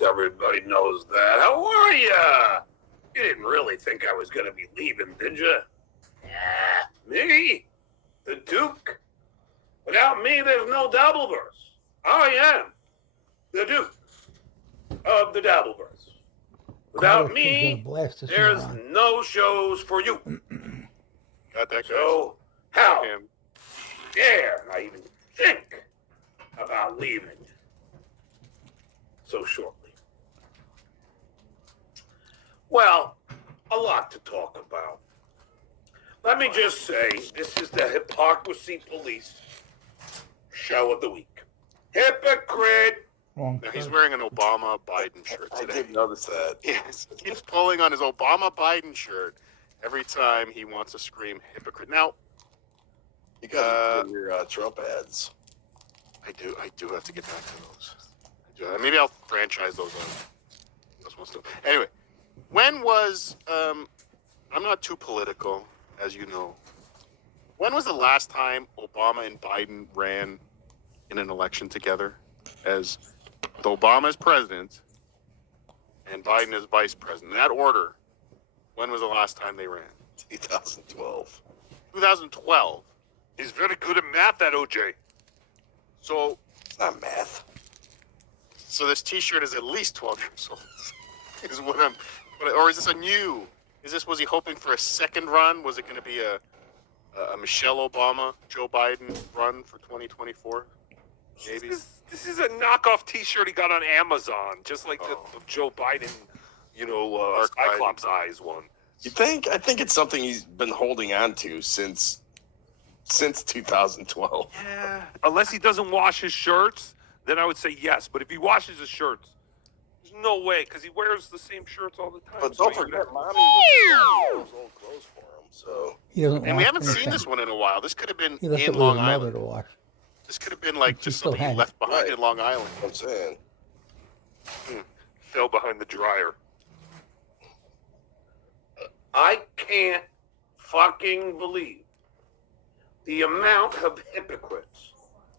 Most everybody knows that. How are ya? You didn't really think I was gonna be leaving, did ya? Yeah, me? The Duke? Without me, there's no Dabbleverse. I am the Duke of the Dabbleverse. Without me, there's no shows for you. Got that, guys? So, how dare I even think about leaving so shortly? Well, a lot to talk about. Let me just say, this is the Hypocrisy Police show of the week. Hypocrite! Now, he's wearing an Obama-Biden shirt today. I did notice that. Yes, he keeps pulling on his Obama-Biden shirt every time he wants to scream hypocrite. Now, you got your Trump ads. I do have to get back to those. Maybe I'll franchise those out. Those ones too. Anyway, when was I'm not too political, as you know. When was the last time Obama and Biden ran in an election together as Obama as president and Biden as vice president? In that order, when was the last time they ran? 2012. 2012. He's very good at math, that OJ. So it's not math. So this T-shirt is at least 12 years old. Is what I'm. Or is this a new? Was he hoping for a second run? Was it going to be a Michelle Obama, Joe Biden run for 2024? Maybe. This is a knockoff T-shirt he got on Amazon, just like the Joe Biden, Cyclops Eyes one. You think? I think it's something he's been holding on to since 2012. Yeah. Unless he doesn't wash his shirts, then I would say yes. But if he washes his shirts, there's no way, because he wears the same shirts all the time. But don't forget, Mommy was wearing those old clothes for him. So. And we haven't seen this one in a while. This could have been in Long Island. This could have been like just something he left behind in Long Island. I'm saying. Fell behind the dryer. I can't fucking believe the amount of hypocrites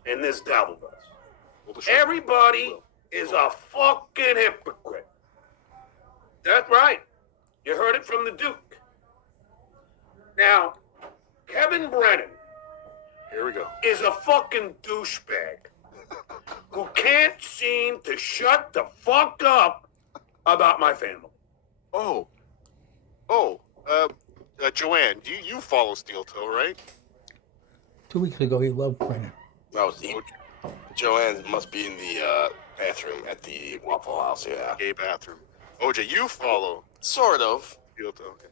in this Dabbleverse. Everybody is a fucking hypocrite. That's right. You heard it from the Duke. Now, Kevin Brennan. Here we go. Is a fucking douchebag who can't seem to shut the fuck up about my family. Joanne, you follow Steel Toe, right? 2 weeks ago, he loved Brennan. Joanne must be in the bathroom at the Waffle House, yeah. Gay bathroom. OJ, you follow. Sort of. Steel Toe, okay.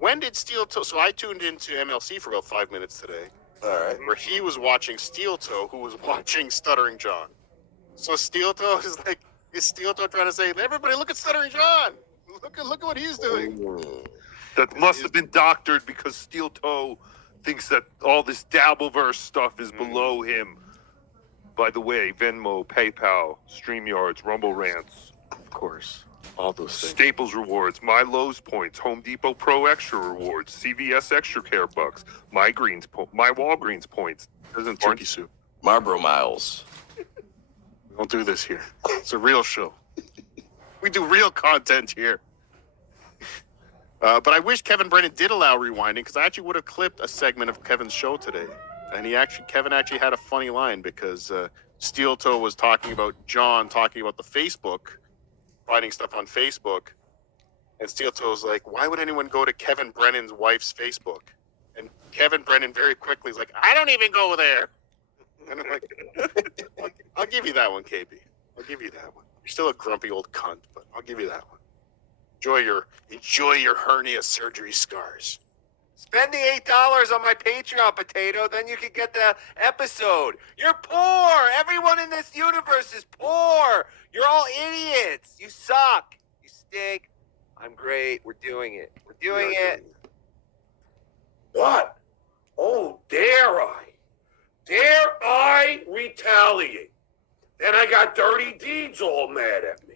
When did Steel Toe... So I tuned into MLC for about 5 minutes today. All right. Where he was watching Steel Toe, who was watching Stuttering John. So Steel Toe is Steel Toe trying to say, everybody look at Stuttering John. Look at what he's doing. That must have been doctored because Steel Toe thinks that all this Dabbleverse stuff is below him. By the way, Venmo, PayPal, StreamYards, Rumble Rants. Of course. All those things. Staples rewards, My Lowe's points, Home Depot Pro Extra rewards, CVS Extra Care bucks, My Walgreens points. Turkey soup. Marlboro Miles. We don't do this here. It's a real show. We do real content here. But I wish Kevin Brennan did allow rewinding, because I actually would have clipped a segment of Kevin's show today. And Kevin actually had a funny line, because Steel Toe was talking about John talking about the Facebook, finding stuff on Facebook. And Steel Toe's like, why would anyone go to Kevin Brennan's wife's Facebook? And Kevin Brennan very quickly is like, I don't even go there. And I'm like, I'll give you that one, KB. I'll give you that one. You're still a grumpy old cunt, but I'll give you that one. Enjoy your hernia surgery scars. Spend the $8 on my Patreon, Potato, then you can get the episode. You're poor. Everyone in this universe is poor. You're all idiots. You suck. You stink. I'm great. We're doing it. We're doing it. What? Oh, dare I? Dare I retaliate? Then I got Dirty Deeds all mad at me.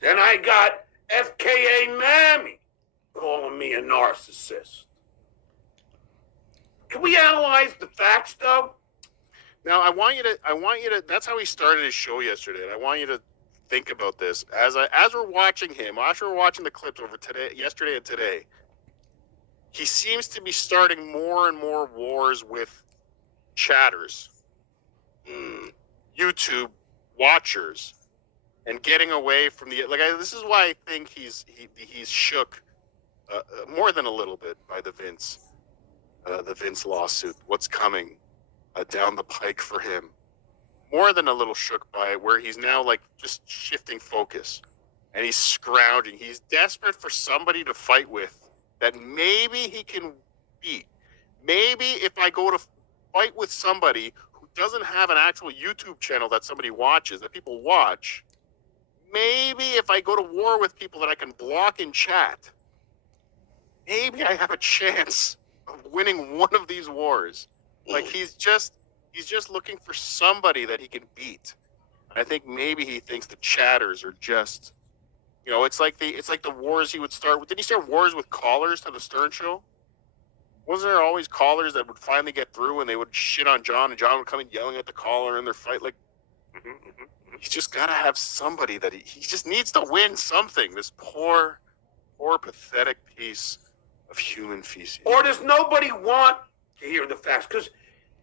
Then I got FKA Mammy calling me a narcissist. Can we analyze the facts, though? Now, I want you to, that's how he started his show yesterday. And I want you to think about this as we're watching him, after we're watching the clips over yesterday and today. He seems to be starting more and more wars with chatters, YouTube watchers, and getting away from this is why I think he's shook more than a little bit by the Vince lawsuit. What's coming down the pike for him? More than a little shook by it, where he's now like just shifting focus, and he's scrounging. He's desperate for somebody to fight with that maybe he can beat. Maybe if I go to fight with somebody who doesn't have an actual YouTube channel that somebody watches, that people watch, maybe if I go to war with people that I can block in chat, maybe I have a chance of winning one of these wars. Like he's just looking for somebody that he can beat. I think maybe he thinks the chatters are just, it's like the wars he would start with. Did he start wars with callers to the Stern Show? Wasn't there always callers that would finally get through and they would shit on John, and John would come in yelling at the caller in their fight? Like, he's just got to have somebody that he just needs to win something. This poor, pathetic piece of human feces. Or does nobody want to hear the facts? Because,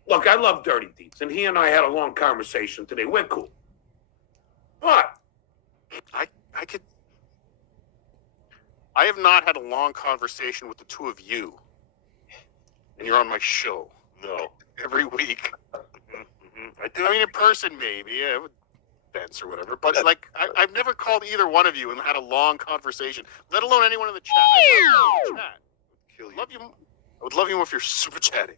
look, I love Dirty Deeds, and he and I had a long conversation today. We're cool. But I have not had a long conversation with the two of you, and you're on my show. No. Every week. I mean, in person, maybe, with Vince or whatever. But I've never called either one of you and had a long conversation, let alone anyone in the chat. I love you. I would love you more if you're super chatting.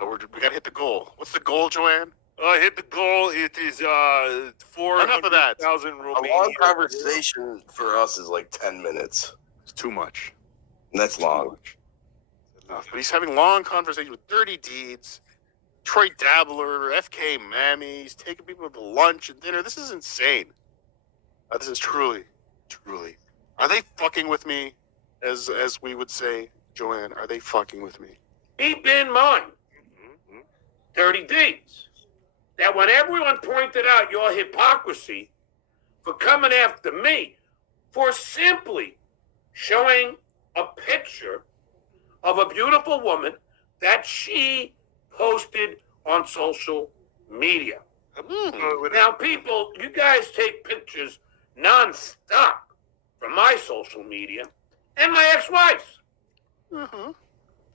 We gotta hit the goal. What's the goal, Joanne? hit the goal. It is Enough of that. 400,000 A Romanian. long conversation for us is like 10 minutes. It's too much. And that's long. Enough. But he's having long conversations with Dirty Deeds, Troy Dabbler, FK Mammy. He's taking people to lunch and dinner. This is insane. This is truly. Are they fucking with me? As we would say, Joanne, are they fucking with me? Keep in mind, Dirty Deeds, that when everyone pointed out your hypocrisy for coming after me, for simply showing a picture of a beautiful woman that she posted on social media. Now, people, you guys take pictures nonstop from my social media and my ex-wife's.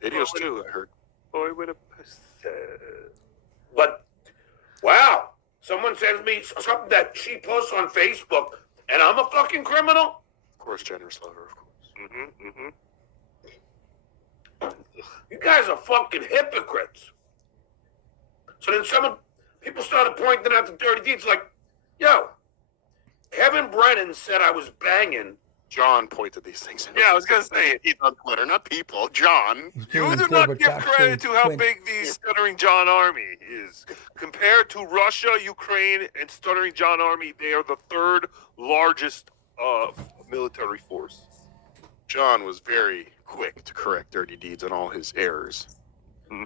Videos too, I heard. Boy with a But, wow, someone sends me something that she posts on Facebook, and I'm a fucking criminal? Of course, generous lover, of course. You guys are fucking hypocrites. So then people started pointing out the Dirty Deeds like, yo, Kevin Brennan said I was banging. John pointed these things out. Yeah, I was going to say, He's on Twitter, not people. John. you do not give credit to how big the Stuttering John army is. Compared to Russia, Ukraine, and Stuttering John army, they are the third largest military force. John was very quick to correct Dirty Deeds on all his errors.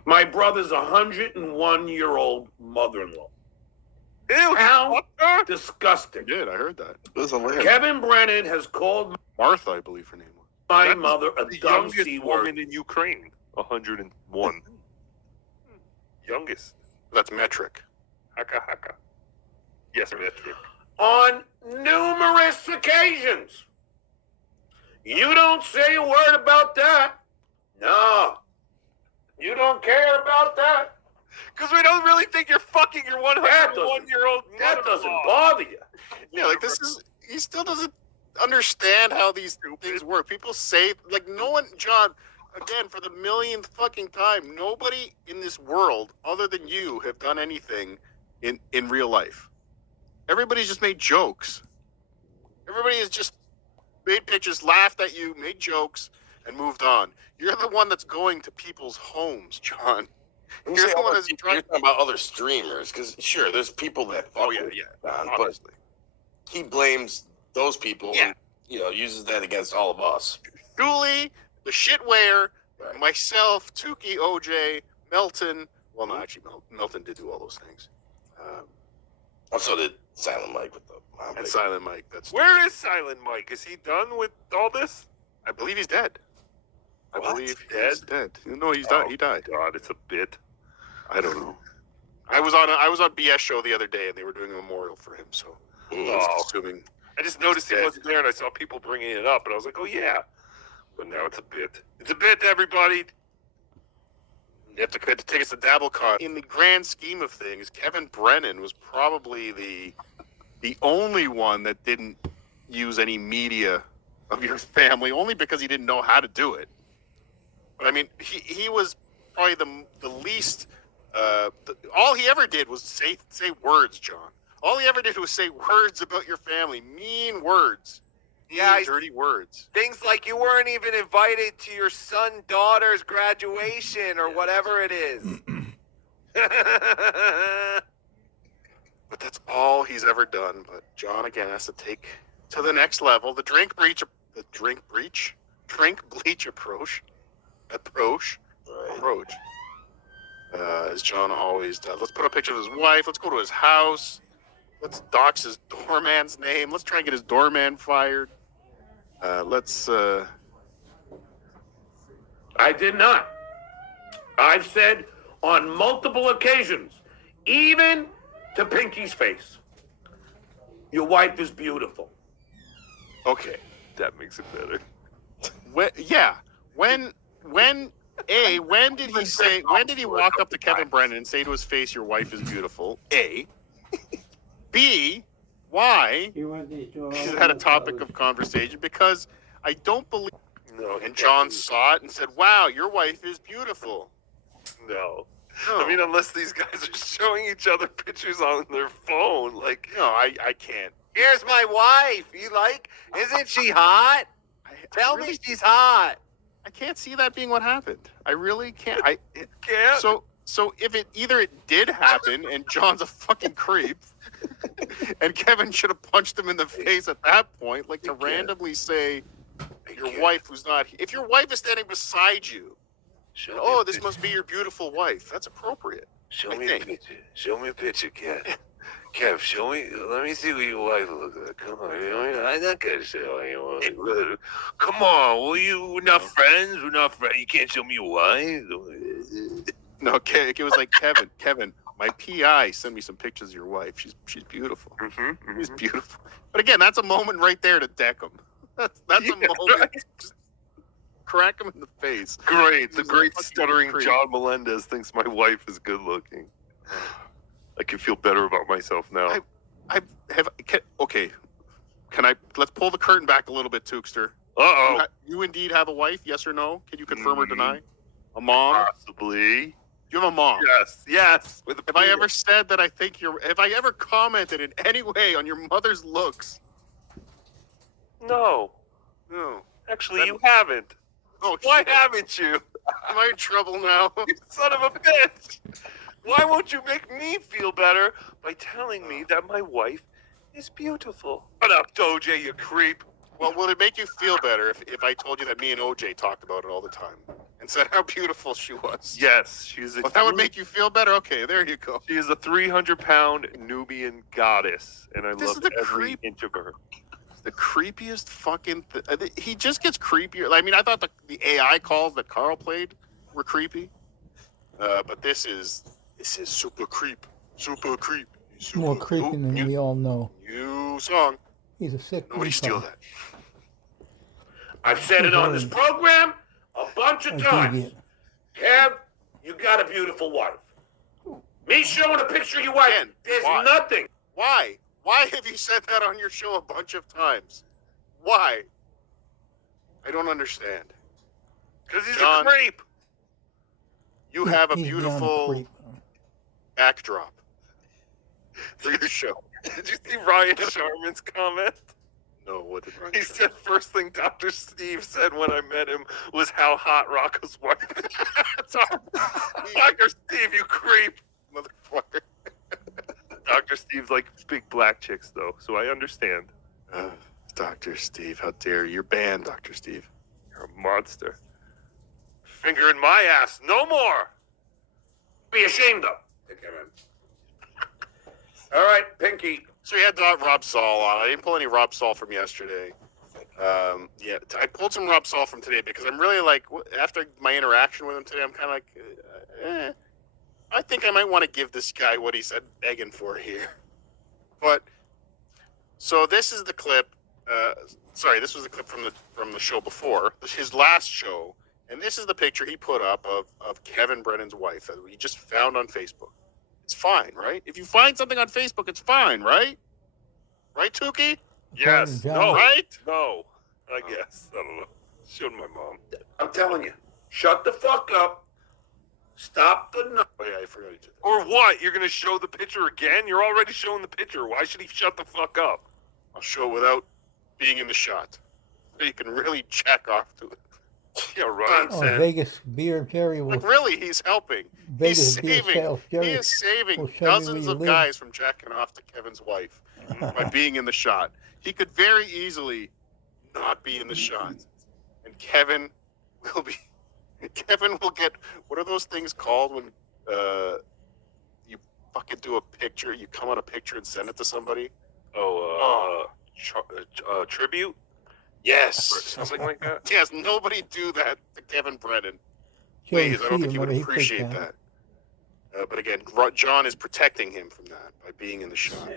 My brother's 101-year-old mother-in-law. Ew, How disgusting. He did, I heard that. Kevin Brennan has called Martha, I believe her name was. my mother a the dumb youngest C-word. woman in Ukraine. 101. Youngest. That's metric. Haka haka. Yes, metric. On numerous occasions. You don't say a word about that. No. You don't care about that. Because we don't really think you're fucking your 101-year-old That doesn't bother you. Yeah, like he still doesn't understand how these things work. People say, like, no one, John, again, for the millionth fucking time, nobody in this world other than you have done anything in real life. Everybody's just made jokes. Everybody has just made pictures, laughed at you, made jokes, and moved on. You're the one that's going to people's homes, John. You're talking about other streamers, because sure, there's people that fuck with John, but he blames those people and uses that against all of us. Julie, the shitware, myself, Tukey, OJ, Melton. Well, no, actually, Melton did do all those things. Also did Silent Mike with the mom. And Silent Mike. That's Where is Silent Mike? Is he done with all this? I believe he's dead. I What? believe Dead? he's dead. No, he's died. Oh, He died. God, it's a bit. I don't know. I was on BS show the other day, and they were doing a memorial for him. So I was assuming. I just noticed he dead. wasn't there, and I saw people bringing it up, and I was like, oh, yeah. But now it's a bit. It's a bit, everybody. You have to get the tickets to DabbleCon. In the grand scheme of things, Kevin Brennan was probably the only one that didn't use any media of your family, only because he didn't know how to do it. But I mean, he was probably the least. All he ever did was say words, John. All he ever did was say words about your family, mean words, mean, dirty words. Things like you weren't even invited to your son-daughter's graduation or whatever it is. But that's all he's ever done. But John again has to take to the next level. The drink bleach approach. As John always does. Let's put a picture of his wife. Let's go to his house. Let's dox his doorman's name. Let's try and get his doorman fired. I did not. I've said on multiple occasions, even to Pinky's face, your wife is beautiful. Okay. That makes it better. When did he say? When did he walk up to Kevin Brennan and say to his face, "Your wife is beautiful"? A. B. Why? He's had a topic of conversation because I don't believe. No. And John saw it and said, "Wow, your wife is beautiful." No. No. I mean, unless these guys are showing each other pictures on their phone, like. No, I can't. Here's my wife. You like? Isn't she hot? Tell me she's hot. I can't see that being what happened. I really can't. Can't? So if it did happen and John's a fucking creep, and Kevin should have punched him in the face at that point, like to randomly say your wife who's not. If your wife is standing beside you, this must be your beautiful wife. That's appropriate. Show me a picture. Show me a picture, Kev. Kev, show me. Let me see what your wife looks like. Come on, I'm not gonna show you. Come on, we're not friends. We're not friends. You can't show me your wife. No, it was like Kevin. My PI sent me some pictures of your wife. She's beautiful. She's beautiful. But again, that's a moment right there to deck him. That's a moment. Just crack him in the face. Great. The great stuttering creep. John Melendez thinks my wife is good looking. I can feel better about myself now. Let's pull the curtain back a little bit, Tookster. Uh-oh. You indeed have a wife, yes or no? Can you confirm or deny? A mom? Possibly. You have a mom? Yes. Have I ever said that I think have I ever commented in any way on your mother's looks? No. No. Actually, you haven't. Oh, Why shit. haven't you? Am I in trouble now? You son of a bitch. Why won't you make me feel better by telling me that my wife is beautiful? Shut up, Doja, you creep. Well, would it make you feel better if I told you that me and OJ talked about it all the time and said how beautiful she was? Yes, she's a. Well, that would make you feel better. Okay, there you go. She is a 300-pound Nubian goddess, and I This love is the every inch of her. It's the creepiest fucking. He just gets creepier. I mean, I thought the AI calls that Carl played were creepy, but this is super creep, super creep. Super, More creepy than we all know. New song. He's a sick Nobody steal retard. that. I've said it on this program a bunch of A times. deviant. Kev, you got a beautiful wife. Me showing a picture of your wife, Again, there's why? nothing. Why? Why have you said that on your show a bunch of times? Why? I don't understand. Because he's John, a creep. You have a He's beyond beautiful creep. backdrop for your show. Did you see Ryan Sharman's comment? No, what did Ryan He say? said first thing Dr. Steve said when I met him was how hot Rocco's wife is. Dr. Steve, you creep. Motherfucker. Dr. Steve's like big black chicks, though, so I understand. Dr. Steve, how dare you? You're banned, Dr. Steve. You're a monster. Finger in my ass, no more. Be ashamed of. All right, Pinky. So he had Rob Saul on. I didn't pull any Rob Saul from yesterday. Yeah, I pulled some Rob Saul from today because I'm really like, after my interaction with him today, I'm kind of like, I think I might want to give this guy what he's begging for here. But so this is the clip. Sorry, this was the clip from the show before, his last show, and this is the picture he put up of Kevin Brennan's wife that he just found on Facebook. It's fine, right? If you find something on Facebook, it's fine, right? Right, Tukey? Yes. John. No. Right? No. I guess. I don't know. Showed my mom. I'm telling you, shut the fuck up. Stop the no. Oh yeah, I forgot he did that. Or what? You're gonna show the picture again? You're already showing the picture. Why should he shut the fuck up? I'll show it without being in the shot. So you can really check off to it. Yeah, right. Oh, Vegas Beer Jerry will. Like really, he's helping. Vegas He's Beer saving. Sales He Jerry is saving will show you where dozens you of live. guys from jacking off to Kevin's wife by being in the shot. He could very easily not be in the shot, and Kevin will be. Kevin will get, what are those things called when you fucking do a picture? You come on a picture and send it to somebody. Tribute? Yes, Something like that? yes. Nobody do that to Kevin Brennan. Jerry Please, I don't think he would remember, he appreciate picked that. But again, John is protecting him from that by being in the shot.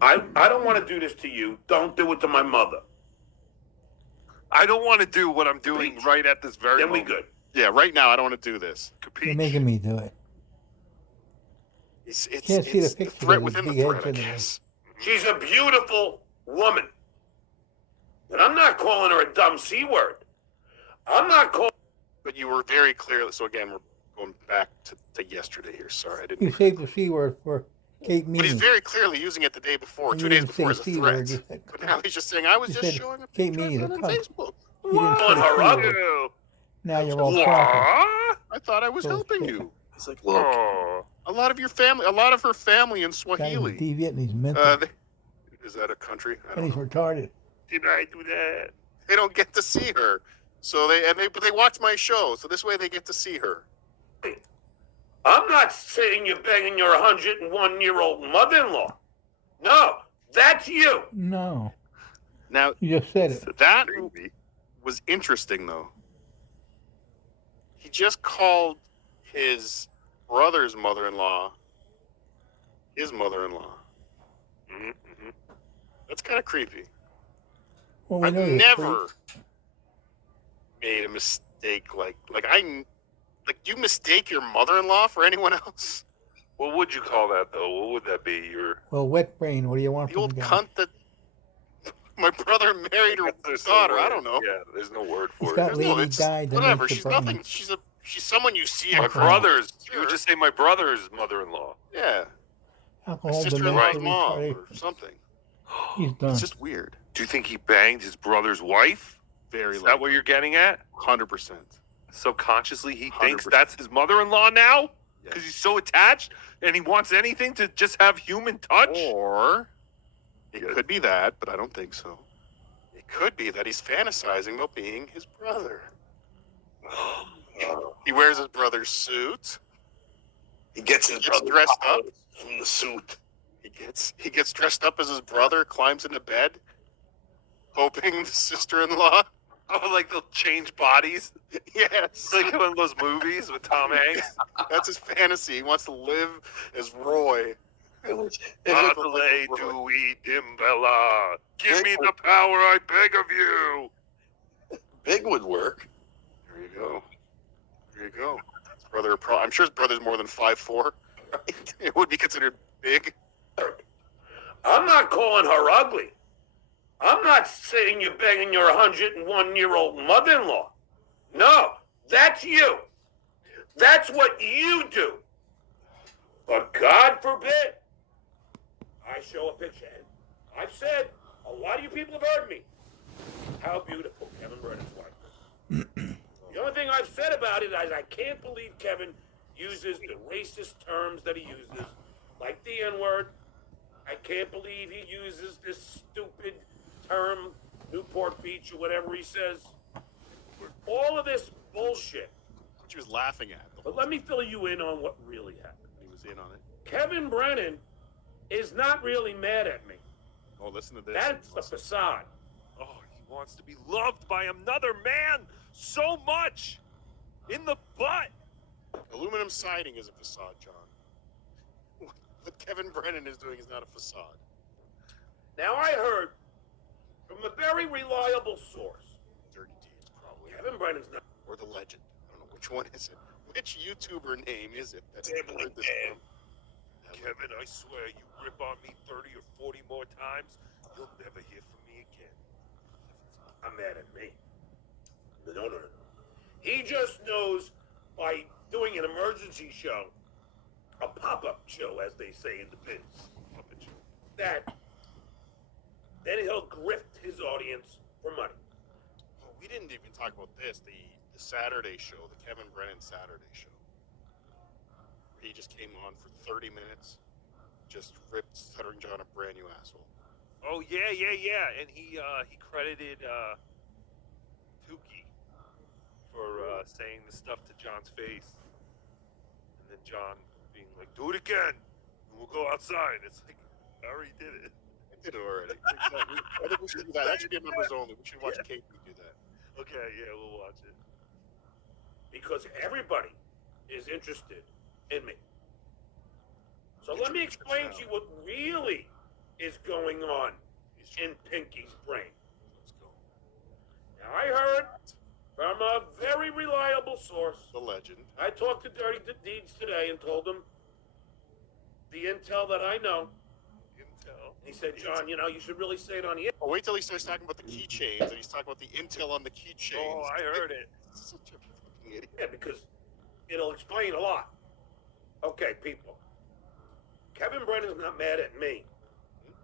I don't want to do this to you. Don't do it to my mother. I don't want to do what I'm doing right at this very Then we moment. good. Yeah, right now I don't want to do this. You're making me do it. It's Can't see the the picture threat of his within the big threat, I head today. guess. She's a beautiful woman. And I'm not calling her a dumb C word. I'm not calling. But you were very clear. So again, we're going back to yesterday here. Sorry, I You didn't. saved the C word for Kate But he's Meany. very clearly using it the day before, You 2 days didn't before, say as a C word, threat. you said But now he's just saying, I was You just said showing a Kate picture Meany's a on cunt. Facebook. You didn't say on her C up. word. Now you're all What? talking. I thought I was helping Bullshit. you. It's like, look, Oh. A lot of her family in Guy is Swahili. deviant and he's mental. Is that a country? I and don't he's know. retarded. Did I do that? They don't get to see her. So but they watch my show. So this way they get to see her. I'm not saying you're banging your 101-year-old mother-in-law. No, that's you. No. Now, You just said it. that was interesting, though. He just called his brother's mother-in-law his mother-in-law. Mm-hmm. That's kind of creepy. Well, we I've know you're never made a mistake like you mistake your mother-in-law for anyone else? What would you call that, though? What would that be? Well, wet brain. What do you want The from old the guy? cunt that my brother married her There's daughter. no I word. don't know. Yeah, there's no word He's for got it. lady it's died. that whatever. makes the She's problem. nothing. She's someone you see. My at brother's. Sure. You would just say my brother's mother-in-law. Yeah, my Alcohol sister-in-law's dementia mom retardation. or something. He's done. It's just weird. Do you think he banged his brother's wife? Very Is that what you're getting at? 100%. Subconsciously, he thinks 100%. that's his mother-in-law now because Yes. he's so attached and he wants anything to just have human touch. Or it Yeah. could be that, but I don't think so. It could be that he's fantasizing about being his brother. He wears his brother's suit. he gets his Gets brother dressed up. from the suit. He gets dressed up as his brother, climbs into bed, hoping the sister-in-law. Oh, like they'll change bodies, Yes, like one of those movies with Tom Hanks. that's his fantasy. He wants to live as Roy. Adelaide Dewey Dimbella, give me the power, I beg of you. Big would work. There you go. There you go. His brother, I'm sure his brother's more than 5'4". It would be considered big. I'm not calling her ugly. I'm not saying you're banging your 101-year-old mother-in-law. No, that's you. That's what you do. But God forbid, I show a picture. And I've said, a lot of you people have heard me, how beautiful Kevin Brennan's wife is. The only thing I've said about it is I can't believe Kevin uses the racist terms that he uses, like the N-word. I can't believe he uses this stupid term, Newport Beach or whatever he says. All of this bullshit. She was laughing at. But let me fill you in on what really happened. He was in on it. Kevin Brennan is not really mad at me. Oh, listen to this. That's the facade. Oh, he wants to be loved by another man so much. In the butt. Aluminum siding is a facade, John. What Kevin Brennan is doing is not a facade. Now I heard from a very reliable source. Dirty deeds, probably. Kevin Brennan's not. Or the legend. I don't know which one is it. Which YouTuber name is it? That's Gambling heard this man. from? Kevin, I swear, you rip on me 30 or 40 more times, you'll never hear from me again. Not mad at me. No. He just knows by doing an emergency show, a pop-up show, as they say in the biz, that then he'll grift his audience for money. Oh, we didn't even talk about this. The Saturday show, the Kevin Brennan Saturday show. He just came on for 30 minutes, just ripped Stuttering John a brand new asshole. Oh, yeah. And he credited Tukey for saying the stuff to John's face. And then John being like, do it again, and we'll go outside. It's like, I already did it. I did it already. I think we should do that. That should be members only. We should watch Kate do that. Okay, yeah, we'll watch it. Because everybody is interested in me. So let me explain to you what really is going on in Pinky's brain. Let's go. Now I heard from a very reliable source. The legend. I talked to Dirty Deeds today and told him the intel that I know. Intel. He said, John, you should really say it on the air. Oh, wait till he starts talking about the keychains, and he's talking about the intel on the keychains. Oh, I heard it. Such a fucking idiot. Yeah, because it'll explain a lot. Okay, people. Kevin Brennan's not mad at me.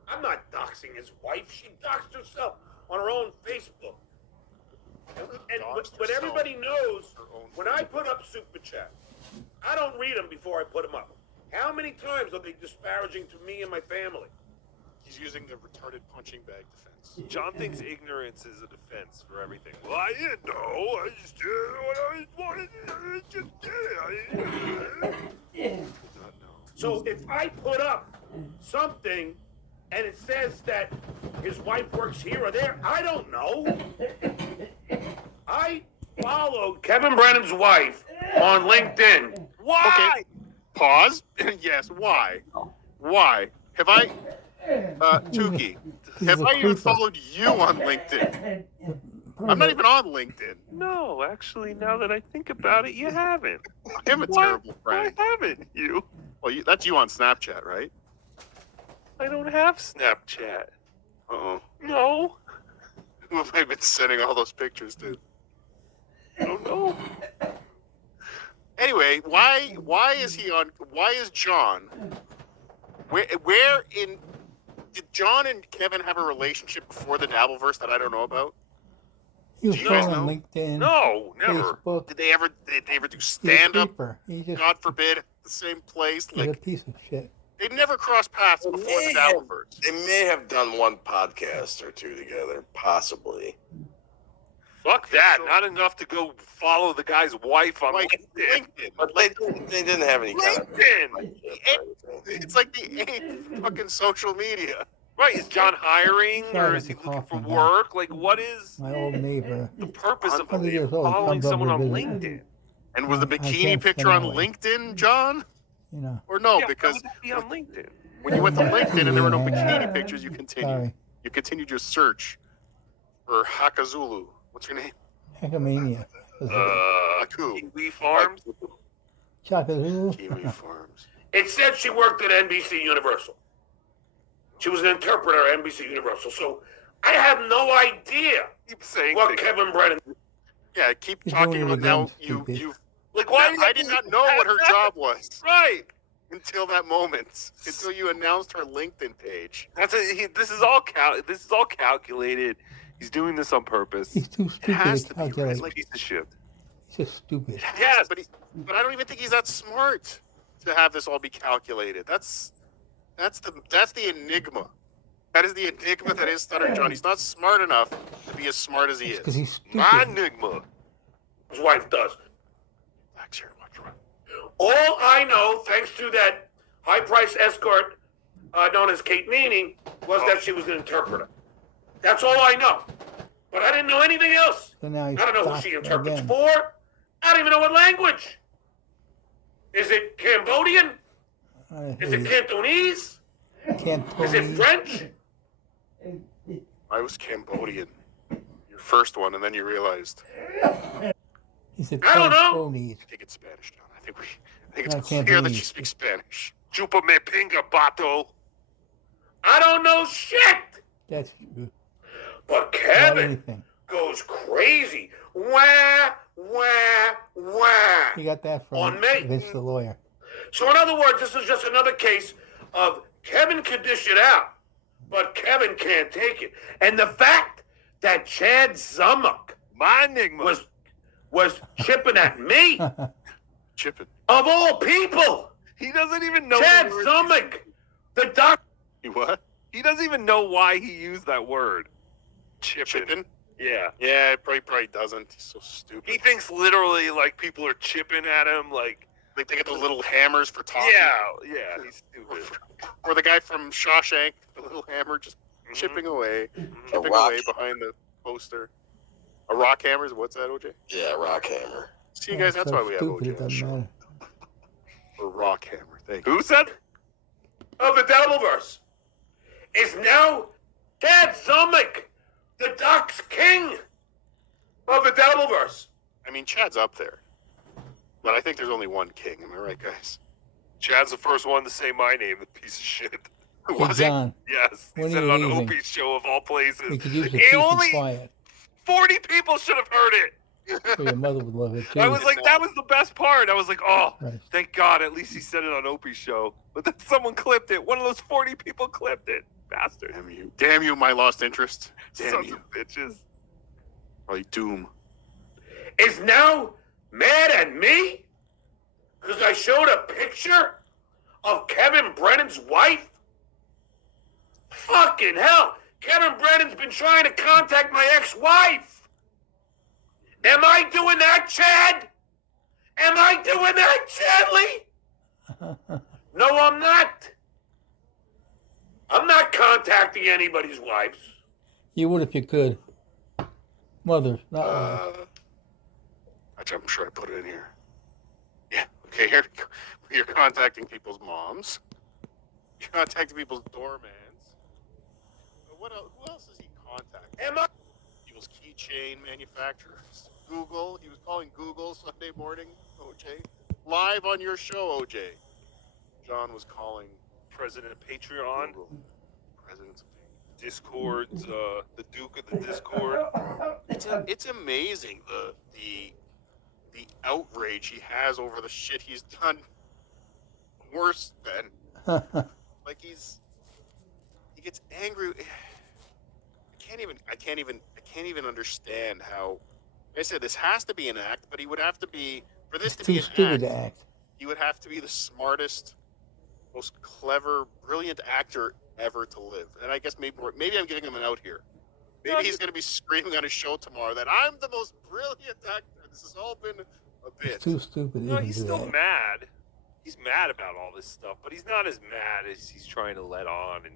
I'm not doxing his wife. She doxed herself on her own Facebook. But everybody knows when I put up super chat, I don't read them before I put them up. How many times are they disparaging to me and my family? He's using the retarded punching bag defense. John thinks ignorance is a defense for everything. Well, I didn't know. I just did what I wanted. I just did it. Did not know. So if I put up something and it says that his wife works here or there, I don't know. I followed Kevin Brennan's wife on LinkedIn. Why? Okay. Pause. Yes. Why? Why? Have I, Tukey, have I even followed you on LinkedIn? I'm not even on LinkedIn. No, actually, now that I think about it, you haven't. I am a terrible friend. Why haven't you? Well, that's you on Snapchat, right? I don't have Snapchat. Uh-oh. No. Who have I been sending all those pictures to? I don't know. Anyway, why is John, where in, did John and Kevin have a relationship before the Dabbleverse that I don't know about? You Do you saw guys on know? LinkedIn, No, never. Facebook. Did they ever do He's a stand-up, creeper. He's just God forbid, at the same place? he's a Like, piece of shit. they never crossed paths Well, before the yeah. Dabbleverse. They may have done one podcast or two together, possibly. Fuck that. So- Not enough to go follow the guy's wife on Like, LinkedIn. LinkedIn. But they didn't have any kind of LinkedIn. It's like the eighth fucking social media. Right, is John hiring or Sorry is he to looking for cough on work? Like, what is My old neighbor. the purpose of 100 years old, following comes over someone to on visit. LinkedIn? And was the I bikini can't picture on stand away. LinkedIn, John? You know. Or no, Yeah, because why would that be on LinkedIn? when you went to LinkedIn and there were no Yeah. bikini pictures, you continued. Sorry. You continued your search for Hakazulu. What's her name? Heckamania. Haku. Kiwi Farms? Chakazoo. Kiwi Farms. It said she worked at NBC Universal. She was an interpreter at NBC Universal. So I have no idea Keep saying what things. Kevin Brennan. Yeah, keep He's talking doing about it now. again, stupid. You've Like, why I did not know what her job was Right. until that moment. Until you announced her LinkedIn page. This is all calculated. He's doing this on purpose. He's too It stupid has to to be right. calculate. Like, piece of shit. He's just stupid. Yes. But I don't even think he's that smart to have this all be calculated. That's the enigma. That is the enigma that is Stuttering John. He's not smart enough to be as smart as he Because is. he's stupid. My enigma. His wife does. Relax here, watch. All I know, thanks to that high-price escort known as Kate Meaning, was that she was an interpreter. That's all I know. But I didn't know anything else. So now I he's don't know who stopped she interprets again. for. I don't even know what language. Is it Cambodian? Is it Cantonese? Is it French? I was Cambodian. Your first one, and then you realized. He said I don't know. Cantonese. I think it's Spanish, John. I think it's Not clear that Cantonese. she speaks Spanish. Chupa me pinga, bato. I don't know shit. That's true. But Not Kevin anything. goes crazy. Wah, wah, wah. He got that from On me. Vince the lawyer. So in other words, this is just another case of Kevin can dish it out, but Kevin can't take it. And the fact that Chad Zummock My enigma. was chipping at me, Chipping. of all people, He doesn't even know. Chad the word. Zummock, the doc. You what? He doesn't even know why he used that word. Chipping? Yeah. Yeah, probably doesn't. He's so stupid. He thinks literally like people are chipping at him. Like, They get those little hammers for talking. yeah. He's stupid. Or the guy from Shawshank, the little hammer just chipping away, chipping rock. away behind the poster. A rock hammer? What's that, OJ? Yeah, rock hammer. See, guys, that's so why we have stupid, OJ it on the doesn't show. matter. A rock hammer. Thank you. Who said? of the Devilverse is now Chad Zummock, the Doc's king of the Devilverse. I mean, Chad's up there. But I think there's only one king. Am I right, guys? Chad's the first one to say my name, the piece of shit. Who Hey, was it? John, Yes, he When said are it on you leaving? Opie's show of all places. we could use the He peace only and quiet. 40 people should have heard it. So your mother would love it too. I was like, that was the best part. I was like, oh, Right. thank God, at least he said it on Opie's show. But then someone clipped it. One of those 40 people clipped it. Bastard. Damn you. Damn you, my lost interest. Damn Sons you. of bitches. Probably Doom. Is now mad at me because I showed a picture of Kevin Brennan's wife? Fucking hell. Kevin Brennan's been trying to contact my ex-wife. Am I doing that, Chad? Am I doing that, Chadley? No, I'm not. I'm not contacting anybody's wives. You would if you could. Mother, not wife. I'm sure I put it in here. Yeah. Okay, here we go. You're contacting people's moms. You're contacting people's doormans. But what else? Who else is he contacting? Am I? People's keychain manufacturers. Google. He was calling Google Sunday morning. OJ. Live on your show, OJ. John was calling President Patreon, Google. President's Discord's, the Duke of the Discord. It's amazing the outrage he has over the shit he's done worse than like he gets angry. I can't even understand how. Like I said, this has to be an act, but he would have to be for this It's to be too an stupid act. to act. He would have to be the smartest, most clever, brilliant actor ever to live. And I guess maybe I'm giving him an out here. Maybe he's going to be screaming on his show tomorrow that I'm the most brilliant actor. This has all been a bit. It's too stupid. No, to he's do still that. mad. He's mad about all this stuff, but he's not as mad as he's trying to let on. And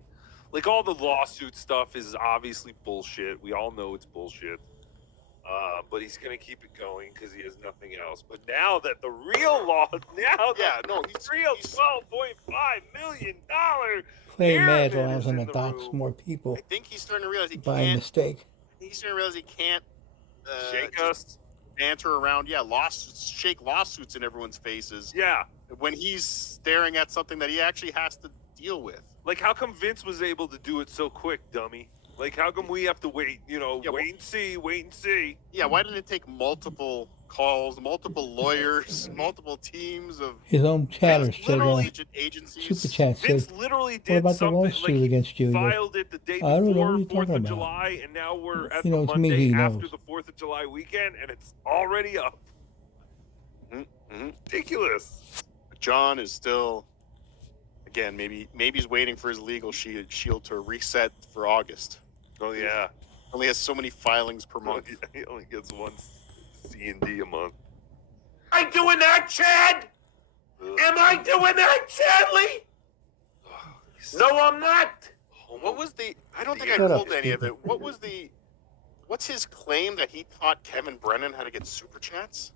like all the lawsuit stuff is obviously bullshit. We all know it's bullshit. But he's gonna keep it going because he has nothing else. But now that the real law, he's real $12.5 million. Playing mad Pyramid allows is him in to the dox room. more people I think he's starting to realize he by can't. mistake. He's starting to realize he can't Shake just us. banter around. Yeah, shake lawsuits in everyone's faces Yeah. when he's staring at something that he actually has to deal with. Like, how come Vince was able to do it so quick, dummy? Like, how come we have to wait? Yeah, wait and see. Yeah, why didn't it take multiple calls, multiple lawyers, multiple teams of His own chatter said, literally agencies? Super Chat Vince said, literally what did about the something lawsuit like he against you? He goes, filed it the day I don't know before what you're 4th talking of about. July, and now we're at You know, the it's me, Monday he after knows. the 4th of July weekend, and it's already up. Mm-hmm. Ridiculous. John is still, again, maybe he's waiting for his legal shield to reset for August. Oh, yeah. Only has so many filings per month. He only gets one C&D a month. Am I doing that, Chad? Am I doing that, Chadley? No, I'm not. What was the? I don't think I Shut up, pulled any of Stephen. it. What was the? What's his claim that he taught Kevin Brennan how to get super chats?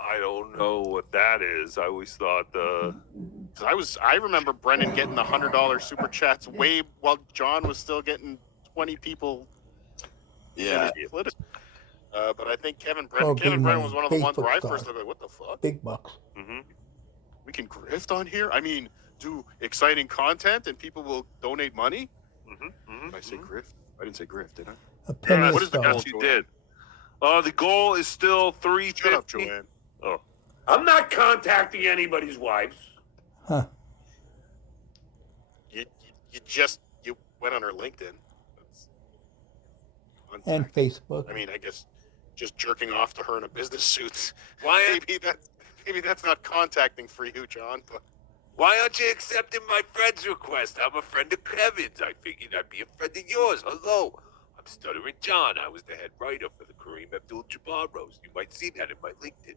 I don't know what that is. I always thought the. 'Cause I remember Brennan getting the $100 super chats way while John was still getting 20 people. Yeah. But I think Kevin Oh, Brennan big was money. one of the ones Facebook where I star. first looked like, what the fuck? Big bucks. Mm-hmm. We can grift on here? I mean, do exciting content and people will donate money? Mm-hmm. Did I say grift? I didn't say grift, did I? A penny Yes, a what is the star. goal? yes, you did. The goal is still Shut 350. up, Joanne. Oh, I'm not contacting anybody's wives. Huh. You went on her LinkedIn. And Facebook. I mean, I guess just jerking off to her in a business suit. Why Maybe that's not contacting for you, John. But Why aren't you accepting my friend's request? I'm a friend of Kevin's. I figured I'd be a friend of yours. Hello. I'm Stuttering John. I was the head writer for the Kareem Abdul-Jabbar roast. You might see that in my LinkedIn.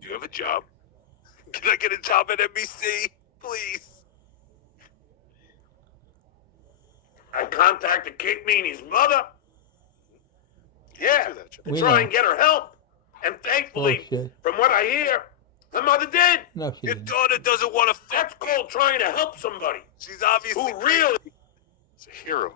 Do you have a job? Can I get a job at NBC? Please. I contacted Kate Meany's mother. Yeah, do that, John. to We try know. and get her help. And thankfully, Bullshit. from what I hear, her mother did. No, she Your didn't. daughter doesn't want to fuck. That's called trying to help somebody She's obviously who really. He's a hero.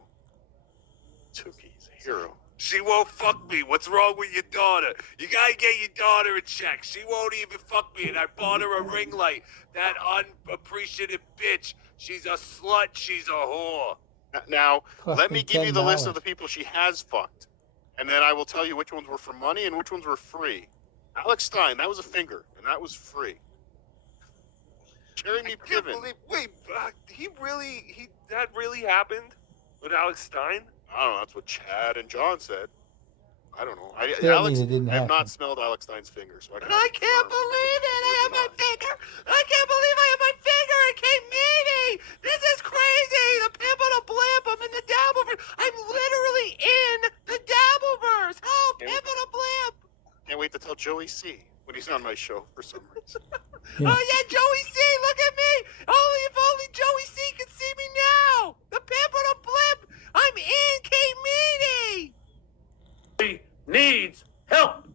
Tukey, he's a hero. She won't fuck me. What's wrong with your daughter? You gotta get your daughter a check. She won't even fuck me, and I bought her a ring light. That unappreciative bitch. She's a slut. She's a whore. Now, Cost let me me give you the list $10. of the people she has fucked, and then I will tell you which ones were for money and which ones were free. Alex Stein, that was a finger, and that was free. Jeremy I can't Piven. believe. Wait, that really happened with Alex Stein? I don't know. That's what Chad and John said. I don't know. Clearly Alex, it didn't I have happen. not smelled Alex Stein's finger, so I And I can't believe it. I have my finger. I can't believe I have my finger in Kate Meany. This is crazy. The pimp on a blimp. I'm in the Dabbleverse. I'm literally in the Dabbleverse. Oh, pimp on a blimp. Can't wait to tell Joey C when he's on my show for some reason. Yeah. Oh yeah, Joey C. Look at me. If only Joey C. can see me now. The pimp on a blimp. I'm in Kate Meany. Needs help,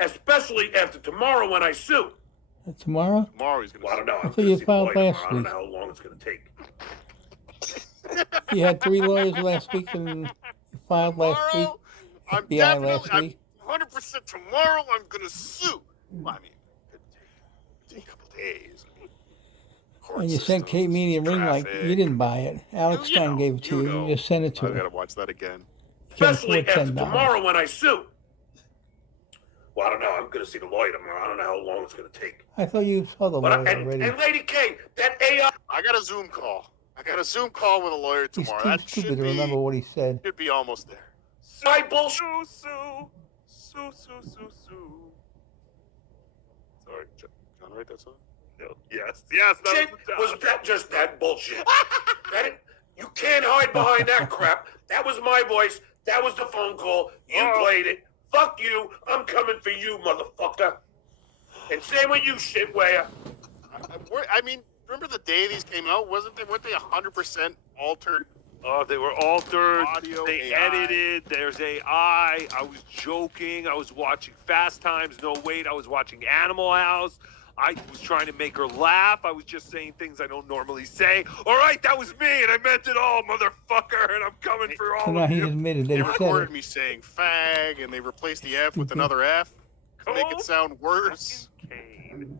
especially after tomorrow when I sue. Tomorrow? Tomorrow he's gonna. Well, I don't know. I I'm thought gonna you see the filed lawyer last tomorrow. I don't week. know how long it's going to take. You had 3 lawyers last week and you filed last week. Tomorrow, I'm FBI definitely. last I'm week. 100% tomorrow. I'm gonna sue. Well, I mean, it could take a couple days. I mean, court And you sent systems, Kate Meany a ring light. traffic. You didn't buy it. Alex You Stein know, gave it to you. know. You just sent it to I her. gotta watch that again. Can't Especially afford after $10. tomorrow when I sue. Well, I don't know. I'm going to see the lawyer tomorrow. I don't know how long it's going to take. I thought you saw the But lawyer already. and Lady K, that AI. I got a Zoom call. I got a Zoom call with a lawyer He's tomorrow. too That stupid should to remember be, what he said. should be almost there. My bullshit. Sue. Sorry, John, write that song? No. Yes. That Was that just that bullshit? You can't hide behind that crap. That was my voice. That was the phone call. You played it. Fuck you. I'm coming for you, motherfucker. And same with you, shitware. I mean, remember the day these came out? Weren't they 100% altered? They were altered. Audio, They AI. edited. There's AI. I was joking. I was watching Fast Times. No, wait. I was watching Animal House. I was trying to make her laugh. I was just saying things I don't normally say. All right, that was me, and I meant it all, motherfucker. And I'm coming for all So now of he you. admitted They they said recorded it. me saying fag, and they replaced the F with another F to make it sound worse. Kane.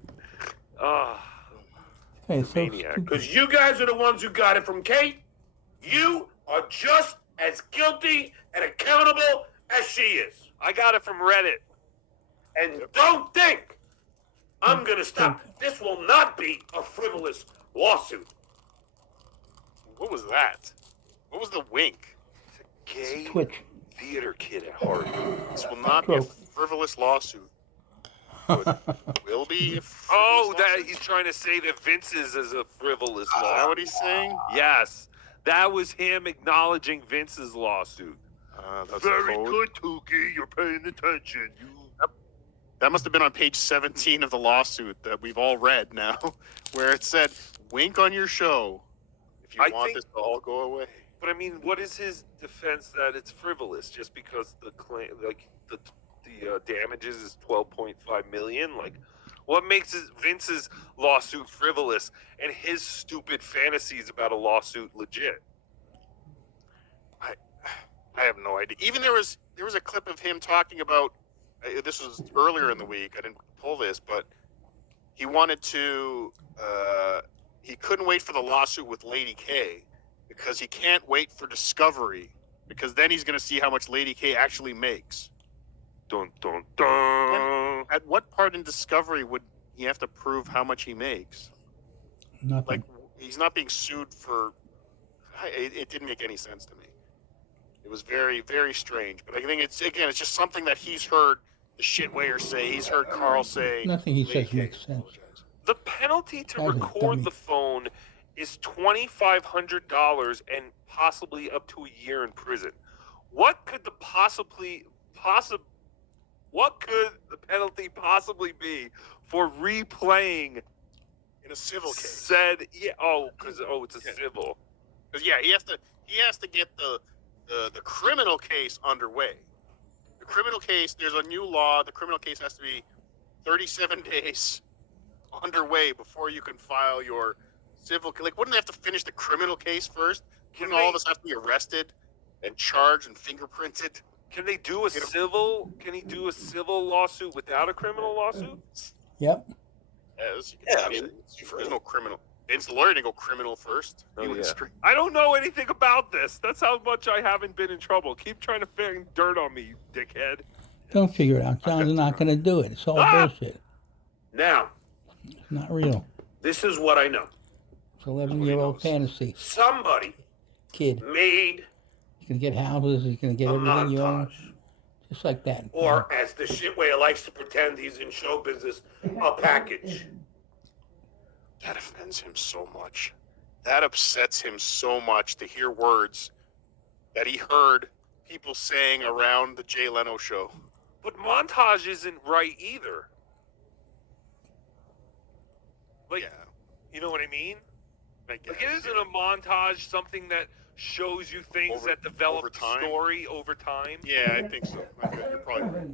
Ah, Hey, so maniac. stupid. Because you guys are the ones who got it from Kate. You are just as guilty and accountable as she is. I got it from Reddit. And don't think I'm going to stop. This will not be a frivolous lawsuit. What was that? What was the wink? Gay Twitch. theater kid at heart. This will not be a Trope. frivolous lawsuit. It will be a frivolous Oh, that lawsuit. he's trying to say that Vince's is a frivolous Is that law. what he's saying? Yes, that was him acknowledging Vince's lawsuit. That's Very a code. good, Tukey. You're paying attention. That must have been on page 17 of the lawsuit that we've all read now, where it said, wink on your show. if you I want think- this to all go away. But I mean, what is his defense that it's frivolous just because the claim, like the damages is 12.5 million? Like, what makes Vince's lawsuit frivolous and his stupid fantasies about a lawsuit legit? I have no idea. Even there was a clip of him talking about this was earlier in the week. I didn't pull this, but he wanted to. He couldn't wait for the lawsuit with Lady K because he can't wait for Discovery because then he's going to see how much Lady K actually makes. Dun dun dun. At what part in Discovery would he have to prove how much he makes? Nothing. Like he's not being sued for. It didn't make any sense to me. It was very, very strange. But I think it's just something that he's heard the shitwayer say. He's heard Carl say. Nothing he Lady says K makes sense. apologize. The penalty to Guy's a record dummy. the phone is $2,500 and possibly up to a year in prison. What could the what could the penalty possibly be for replaying In a civil case. said? Yeah. Because it's a civil. Because he has to get the criminal case underway. The criminal case, there's a new law. The criminal case has to be 37 days underway before you can file your civil. Like, wouldn't they have to finish the criminal case first? Wouldn't all of us have to be arrested and charged and fingerprinted? Can they do a civil? Can he do a civil lawsuit without a criminal lawsuit? Yep. Yeah, I mean, there's no criminal. It's the lawyer to go criminal first. Oh, He went yeah. straight- I don't know anything about this. That's how much I haven't been in trouble. Keep trying to find dirt on me, you dickhead. Don't figure it out. John's not going to do it. It's all bullshit. Now, It's not real. this is what I know. It's 11-year-old fantasy. Somebody Kid. made He's going to get houses. He's going to get a everything you own. montage. Just like that. Or, as the shitway likes to pretend he's in show business, a package. That offends him so much. That upsets him so much to hear words that he heard people saying around the Jay Leno show. But montage isn't right either. Like, Yeah, you know what I mean? I guess. Like, isn't a montage something that shows you things that develop over the time? story over time? Yeah, I think so. You're probably right.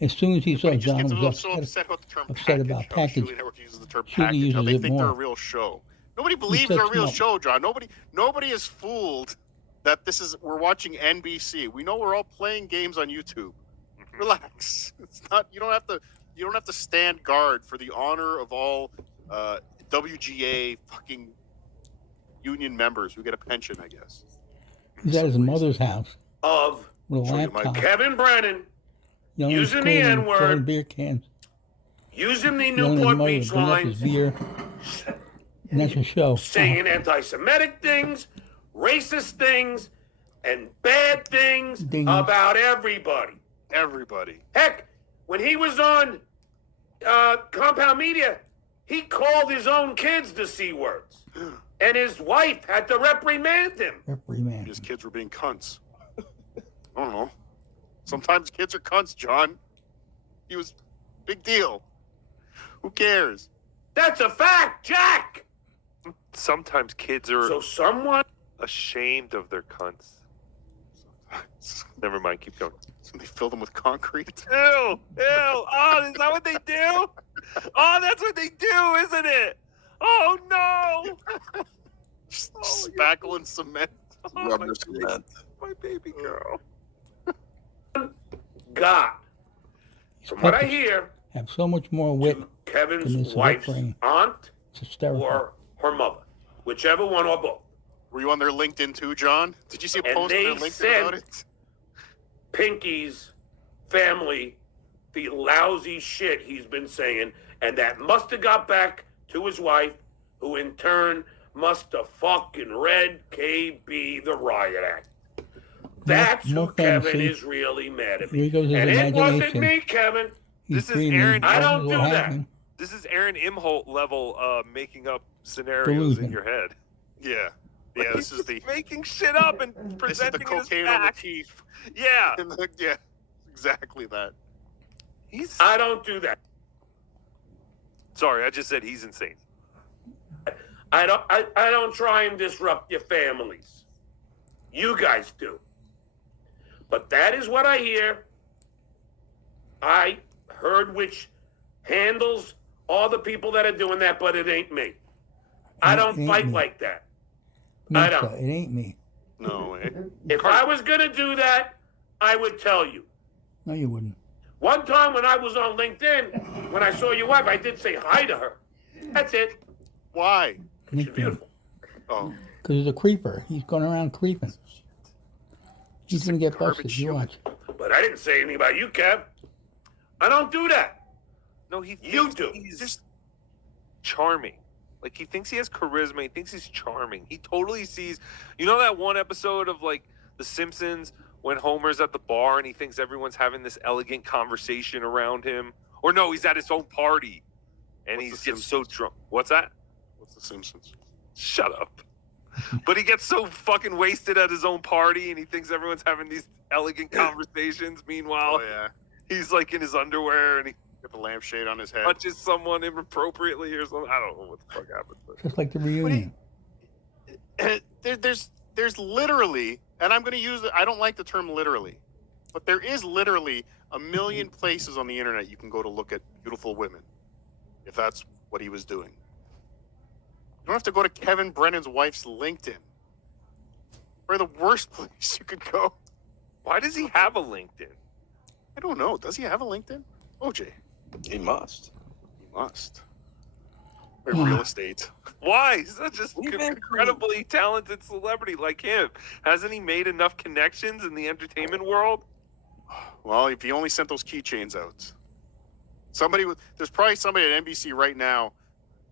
As soon as he saw He just John gets was so upset. upset about the term upset package. about how package. Shuli Network uses the term Shuli package. How uses they it think they're a more. real show. Nobody believes sets they're a real them up. show, John. Nobody is fooled that we're watching NBC. We know we're all playing games on YouTube. Relax. It's not. You don't have to stand guard for the honor of all WGA fucking union members who get a pension, I guess. He's at his mother's house Of with a Show you my laptop. Kevin Brennan Young using and the cool and N-word. throwing beer cans. using the Young and Newport mother Beach bring up his lines, beer. And that's a show. saying anti-Semitic things, racist things, and bad things Ding. about everybody. Everybody. Heck, when he was on Compound Media, he called his own kids the C words. And his wife had to reprimand him. Reprimand. His kids were being cunts. I don't know. Sometimes kids are cunts, John. He was big deal. Who cares? That's a fact, Jack. Sometimes kids are So someone ashamed of their cunts. Never mind, keep going. So they filled them with concrete. Ew! Ew! Oh, is that what they do? Oh, that's what they do, isn't it? Oh no! Just spackle and cement. Oh, Rubber cement. my baby girl. got, from what I hear, Have so much more wit. to Kevin's Goodness, wife's Ukraine. aunt It's hysterical. or her mother, whichever one or both. Were you on their LinkedIn too, John? Did you see a And post on their they LinkedIn said- about it? Pinky's family, the lousy shit he's been saying, and that must have got back to his wife, who in turn must have fucking read KB the Riot Act. That's more who Kevin fantasy. is really mad at Here me. goes his And it wasn't imagination. me, Kevin. He's This is dreaming. Aaron- I don't This is do what that. happened. This is Aaron Imholt level making up scenarios Delusion. in your head. Yeah. Yeah, this is the Making shit up and this is the presenting it as cocaine on the fact. teeth. Yeah. Yeah, exactly that. He's I don't do that. sorry, I just said he's insane. I don't try and disrupt your families. You guys do. But that is what I hear. I heard which handles all the people that are doing that, but it ain't me. I don't fight like that. I don't. It ain't me. No. If I was going to do that, I would tell you. No, you wouldn't. One time when I was on LinkedIn, when I saw your wife, I did say hi to her. That's it. Why? She's beautiful. Oh. Because he's a creeper. He's going around creeping. He's going to get busted. You watch. But I didn't say anything about you, Kev. I don't do that. No, you do. He's just charming. Like, he thinks he has charisma. He thinks he's charming. He totally sees... You know that one episode of, like, The Simpsons when Homer's at the bar and he thinks everyone's having this elegant conversation around him? Or no, he's at his own party and he gets so drunk. What's that? What's The Simpsons? Shut up. But he gets so fucking wasted at his own party and he thinks everyone's having these elegant conversations. Meanwhile, he's like in his underwear and he got the lampshade on his head. touches someone inappropriately or something. I don't know what the fuck happened. But. Just like the reunion. There's literally, and I'm going to use it, I don't like the term literally, but there is literally a million places on the internet you can go to look at beautiful women, if that's what he was doing. You don't have to go to Kevin Brennan's wife's LinkedIn. Where the worst place you could go. Why does he have a LinkedIn? I don't know. Does he have a LinkedIn? OJ. He must. He must. Or real estate. Why? He's such an incredibly talented celebrity like him. Hasn't he made enough connections in the entertainment world? Well, if he only sent those keychains out. There's probably somebody at NBC right now.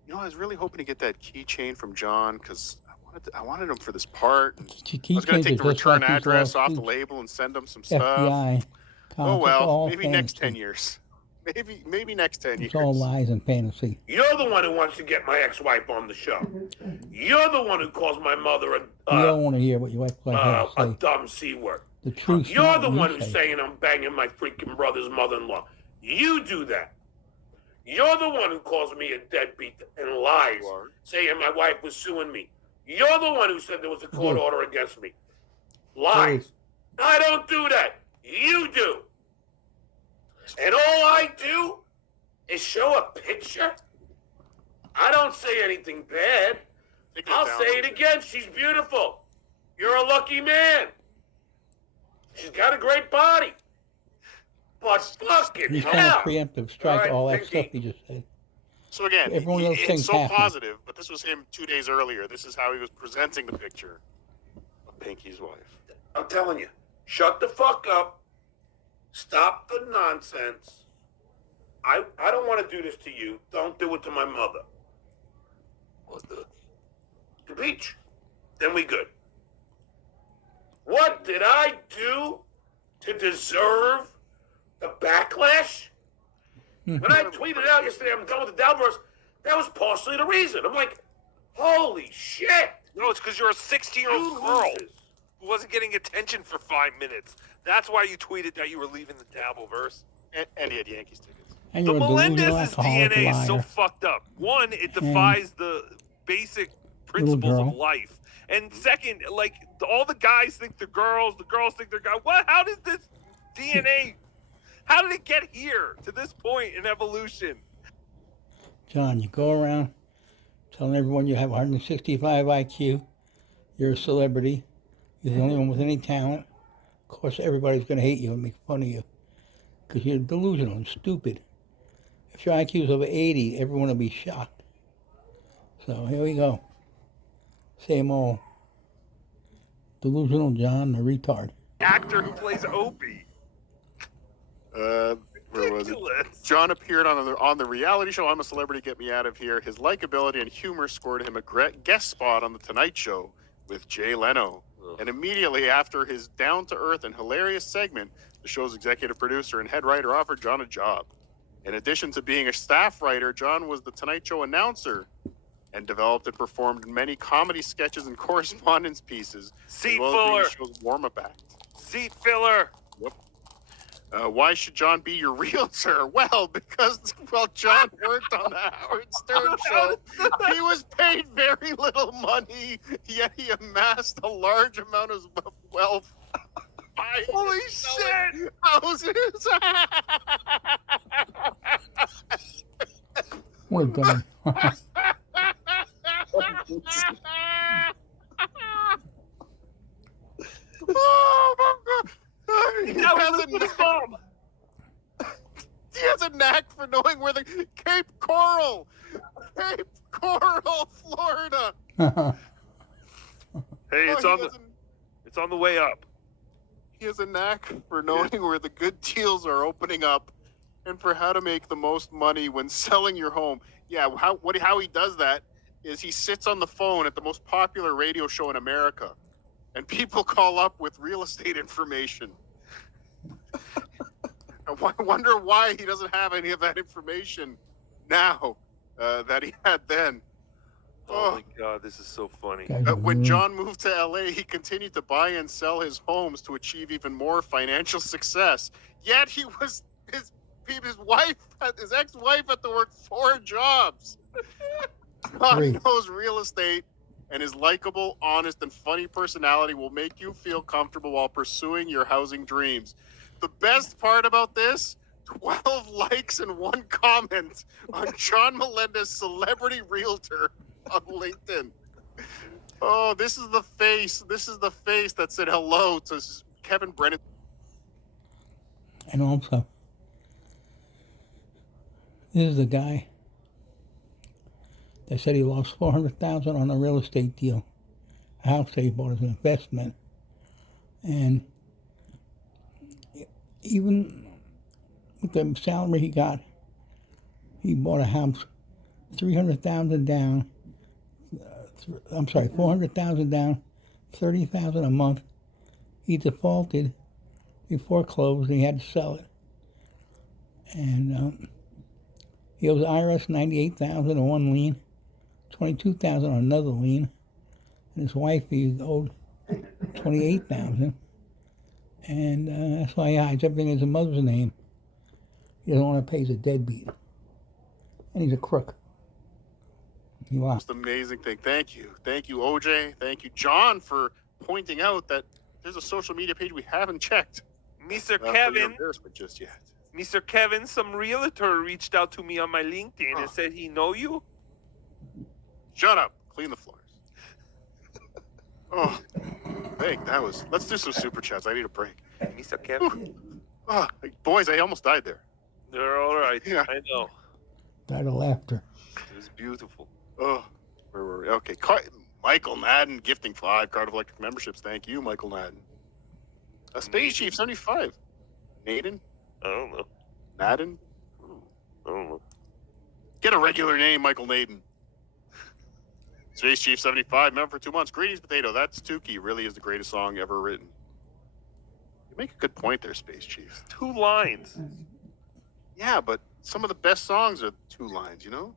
You know, I was really hoping to get that keychain from John because I wanted him for this part. And I was going to take the return address off the label and send him some stuff. FBI. Oh well, maybe next 10 years. Maybe next 10 years. It's all lies and fantasy. You're the one who wants to get my ex-wife on the show. You're the one who calls my mother You don't want to hear what your wife has to a say. dumb C word. The truth. You're the one who's saying I'm banging my freaking brother's mother-in-law. You do that. You're the one who calls me a deadbeat and lies, saying my wife was suing me. You're the one who said there was a court order against me. Lies. I don't do that. You do. And all I do is show a picture. I don't say anything bad. I'll say it again. She's beautiful. You're a lucky man. She's got a great body. But fucking He's hell. kind of preemptive strike all that Pinky. stuff he just said. So again, Every one of those it's things so happen. positive, but this was him 2 days earlier. This is how he was presenting the picture of Pinky's wife. I'm telling you, shut the fuck up. Stop the nonsense. I don't want to do this to you. Don't do it to my mother. The beach. Then we good. What did I do to deserve the backlash? When I tweeted out yesterday, I'm done with the Downverse, that was partially the reason. I'm like, holy shit. No, it's because you're a 16-year-old girl who wasn't getting attention for 5 minutes. That's why you tweeted that you were leaving the Dabbleverse. And he had Yankees tickets. And The you're a delusional Melendez's alcoholic DNA is so liar. fucked up. One, it defies the basic principles of girl. life. And second, like, all the guys think they're girls, the girls think they're guys. What? How does this DNA, how did it get here to this point in evolution? John, you go around telling everyone you have 165 IQ, you're a celebrity, you're the only one with any talent. Of course, everybody's going to hate you and make fun of you because you're delusional and stupid. If your IQ is over 80, everyone will be shocked. So here we go. Same old Delusional John, the retard. Actor who plays Opie. Where was it? Ridiculous. John appeared on the reality show I'm a Celebrity, Get Me Out of Here. His likability and humor scored him a guest spot on The Tonight Show with Jay Leno. And immediately after his down-to-earth and hilarious segment, the show's executive producer and head writer offered John a job. In addition to being a staff writer, John was the Tonight Show announcer and developed and performed many comedy sketches and correspondence pieces, Seat as well as being filler. the show's warm-up act. Seat filler. Yep. Why should John be your realtor? Well, because while John worked on the Howard Stern show, he was paid very little money, yet he amassed a large amount of wealth. Holy shit! Houses. What a dummy. Oh my God! He has a knack for knowing where the Cape Coral, Florida. Hey, it's on the way up. He has a knack for knowing where the good deals are opening up, and for how to make the most money when selling your home. Yeah, how he does that is he sits on the phone at the most popular radio show in America, and people call up with real estate information. I wonder why he doesn't have any of that information now that he had then. Oh my God, this is so funny. When John moved to LA, he continued to buy and sell his homes to achieve even more financial success. Yet he was his ex-wife had to work 4 jobs. John knows real estate, and his likable, honest, and funny personality will make you feel comfortable while pursuing your housing dreams. The best part about this, 12 likes and 1 comment on John Melendez, celebrity realtor on LinkedIn. Oh, this is the face. This is the face that said hello to Kevin Brennan. And also, this is the guy that said he lost $400,000 on a real estate deal. A house that he bought as an investment. And even with the salary he got, he bought a house, $400,000 down, $30,000 a month. He defaulted, he foreclosed, and he had to sell it. And he owes IRS $98,000 on one lien, $22,000 on another lien, and his wife he owed $28,000. And that's why he hides everything in his mother's name. He doesn't want to pay, he's a deadbeat. And he's a crook. He lost. Most amazing thing. Thank you, OJ. Thank you, John, for pointing out that there's a social media page we haven't checked. Mr. Kevin, embarrassment just yet. Mr. Kevin, some realtor reached out to me on my LinkedIn and said he know you. Shut up. Clean the floors. Let's do some super chats. I need a break. Mr. Kevin. Boys, I almost died there. They're all right. Yeah. I know. Died of laughter. It was beautiful. Oh, where were we? Okay. Michael Madden gifting 5 Cardiff Electric memberships. Thank you, Michael Madden. Space Chief 75. Naden? I don't know. Madden? I don't know. Get a regular name, Michael Naden. Space Chief 75, member for 2 months. Greetings, Potato. That's Tukey. Really is the greatest song ever written. You make a good point there, Space Chief. 2 lines. Yeah, but some of the best songs are 2 lines, you know?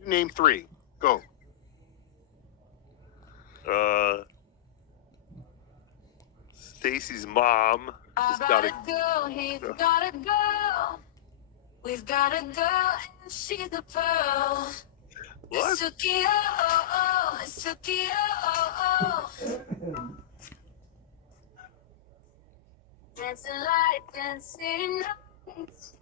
You name 3. Go. Stacy's mom has got a girl, he's got a girl. We've got a girl, and she's a pearl. What? It's Suki, oh, it's Suki, oh. Dancing light, dancing nights.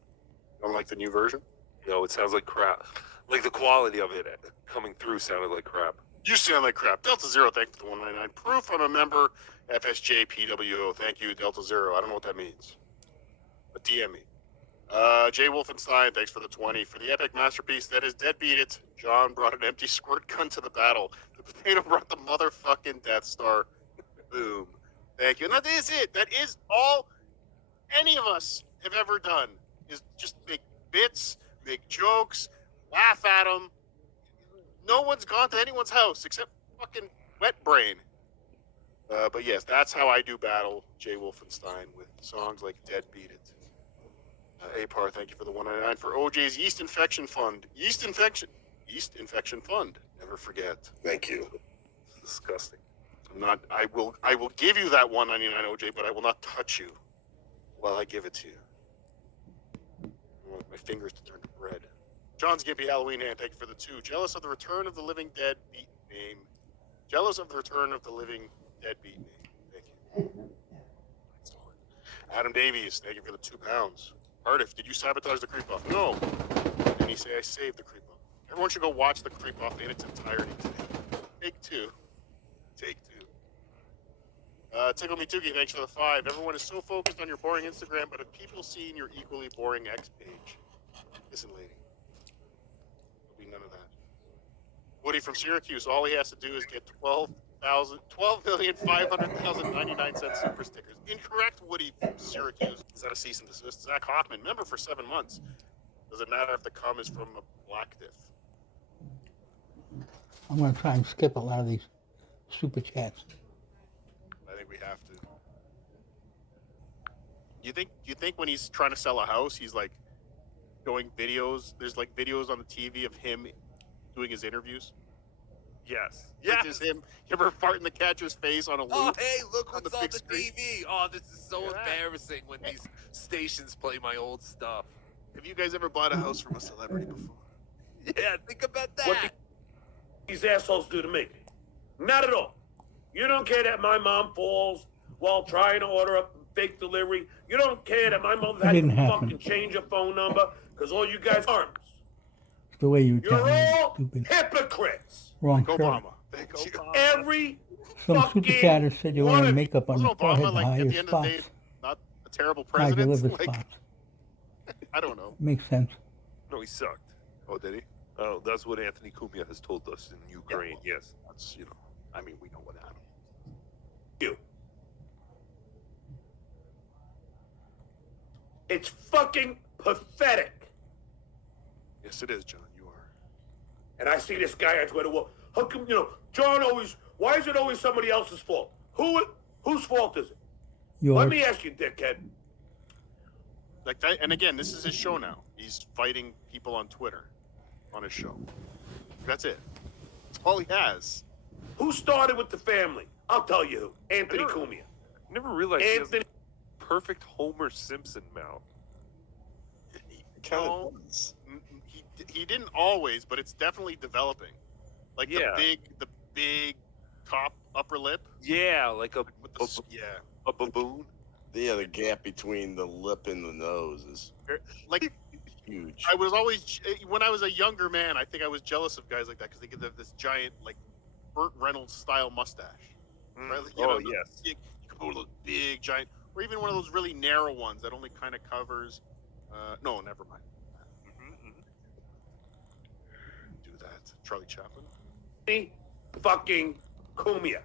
Don't like the new version? No, it sounds like crap. Like the quality of it coming through sounded like crap. You sound like crap. Delta Zero, thank you for the 199. Proof I'm a member. FSJ PWO. Thank you, Delta Zero. I don't know what that means. But DM me. Jay Wolfenstein, thanks for the 20. For the epic masterpiece that is Deadbeat It, John brought an empty squirt gun to the battle. The Potato brought the motherfucking Death Star. Boom. Thank you. And that is it. That is all any of us have ever done, is just make bits, make jokes, laugh at them. No one's gone to anyone's house except fucking Wet Brain. But yes, that's how I do battle Jay Wolfenstein, with songs like Deadbeat It. Apar, thank you for the 199. For OJ's Yeast Infection Fund. Yeast Infection Fund. Never forget. Thank you. Disgusting. I will give you that 199, OJ, but I will not touch you. Well, I give it to you. I want my fingers to turn red. John's Gimpy Halloween hand, thank you for the 2. Jealous of the return of the living dead beat name. Jealous of the return of the living dead beat name. Thank you. Adam Davies, thank you for the £2. Cardiff, did you sabotage the creep off? No. And he say I saved the creep off. Everyone should go watch the creep off in its entirety today. Take 2. Take 2. Tickle Me Tookie, thanks for the 5. Everyone is so focused on your boring Instagram, but have people seen your equally boring X page? Listen, lady. There'll be none of that. Woody from Syracuse, all he has to do is get 12,500,099 super stickers. Incorrect, Woody from Syracuse. Is that a cease and desist? Zach Hoffman, member for 7 months. Does it matter if the cum is from a black diff? I'm going to try and skip a lot of these super chats. I think we have to. You think when he's trying to sell a house, he's like showing videos? There's like videos on the TV of him doing his interviews. Yes. Yeah. Just him ever farting the catcher's face on a loop. Oh, hey, look on what's the on big the screen. TV. Oh, this is so Yeah. embarrassing when these stations play my old stuff. Have you guys ever bought a house from a celebrity before? Yeah, think about that. What these assholes do to me? Not at all. You don't care that my mom falls while trying to order a fake delivery. You don't care that my mother had didn't to happen. fucking change her phone number because all you guys aren't. It's the way you You're tell me, all stupid. hypocrites. Wrong Like shirt. Obama. Thank you. Every Some super fucking chatters said you one wearing of makeup on Wasn't your forehead Obama to like hide at your the end of the spots. day not a terrible Hide your president? liver Like, spots. I don't know. Makes sense. No, he sucked. Oh, did he? Oh, that's what Anthony Cumia has told us in Ukraine. Yeah, Yes. That's I mean, we know what happened. you. It's fucking pathetic. Yes, it is, John. You are. And I see this guy on Twitter. Well, how come John always? Why is it always somebody else's fault? Whose fault is it? Yours. Let me ask you, dickhead. Like that, and again, this is his show now. He's fighting people on Twitter on his show. That's it. That's all he has. Who started with the family? I'll tell you who. Anthony Sure. Cumia. I never realized he has Anthony. a perfect Homer Simpson mouth. Kind No, of does. he didn't always, but it's definitely developing. Like Yeah. the big top upper lip Yeah, like a with the yeah. a baboon. Yeah, the gap between the lip and the nose is Like huge. I was always when I was a younger man, I think I was jealous of guys like that because they could have this giant like Burt Reynolds style mustache. Right? Like, Oh, the yes. big, you could go to those big giant, or even one of those really narrow ones that only kind of covers. No, never mind. Do that, Charlie Chaplin. Anthony fucking Cumia. 30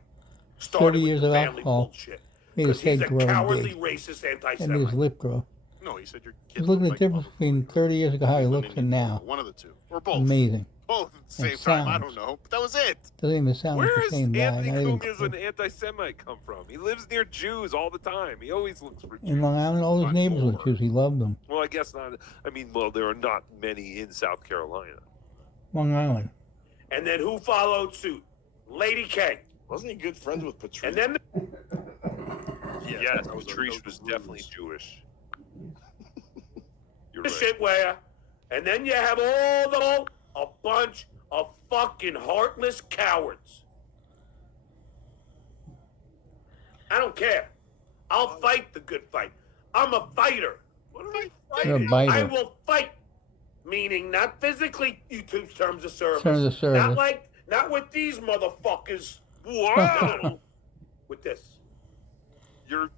Started with years the of family alcohol bullshit. made his Because he's head a grow cowardly, big. racist And made his anti-Semite. lip grow. No, he said your kid. Just looking at looked the like difference between 30 years ago how he an looks Indian and now. people. One of the two, or both. Amazing. Both at the same It time. I sounds. don't know, but that was it. Doesn't even sound like Where the is same guy. Anthony Not even Cumia as close. an anti-Semite come from? He lives near Jews all the time. He always looks for Jews. In Long Island, all his Not neighbors were more. Jews. He loved them. Well, I guess not. I mean, well, there are not many in South Carolina. Long Island. And then who followed suit? Lady K. Wasn't he good friends with Patrice? And then Yes, that was a Patrice no was bruise. definitely Jewish. You're the right. shitware. And then you have a bunch of fucking heartless cowards. I don't care. I'll fight the good fight. I'm a fighter. What are we You're a fighting? biter. I will fight. Meaning not physically YouTube's terms of service. Terms of service. Not with these motherfuckers. Wow! With this. You're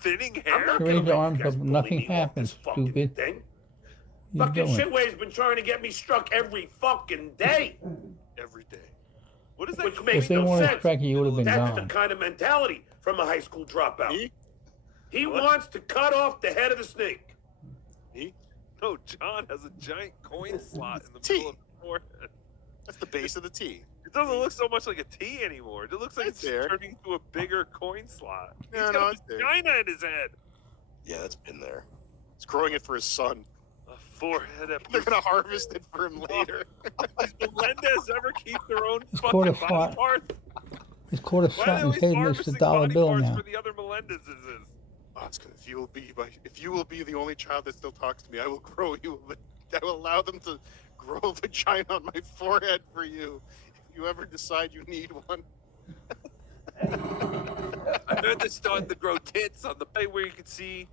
thinning I'm hair? not Raise gonna your let you arms guys up, bully nothing me off happens, this fucking stupid. thing. You Fucking doing? shitway's been trying to get me struck every fucking day. Every day. What is that? Which called? makes If they no weren't sense. striking, you would have been That's gone. the kind of mentality from a high school dropout. Me? He What? wants to cut off the head of the snake. Me? No, John has a giant coin slot in the T. middle of the forehead. That's the base of the T. It doesn't look so much like a T anymore. It looks like It's it's there. turning into a bigger coin slot. No, He's no, got it's a there. vagina in his head. Yeah, that's been there. He's growing it for his son. A forehead. They're gonna harvest it for him later. Does Melendez ever keep their own It's fucking quarter body slot. parts? His quarter Why are slot they in his always head makes the harvesting dollar body bill parts now. for the other Melendezes? Oscar, if you will be the only child that still talks to me, I will grow you. I will allow them to grow a vagina on my forehead for you. If you ever decide you need one. I heard they're starting to grow tits on the page where you can see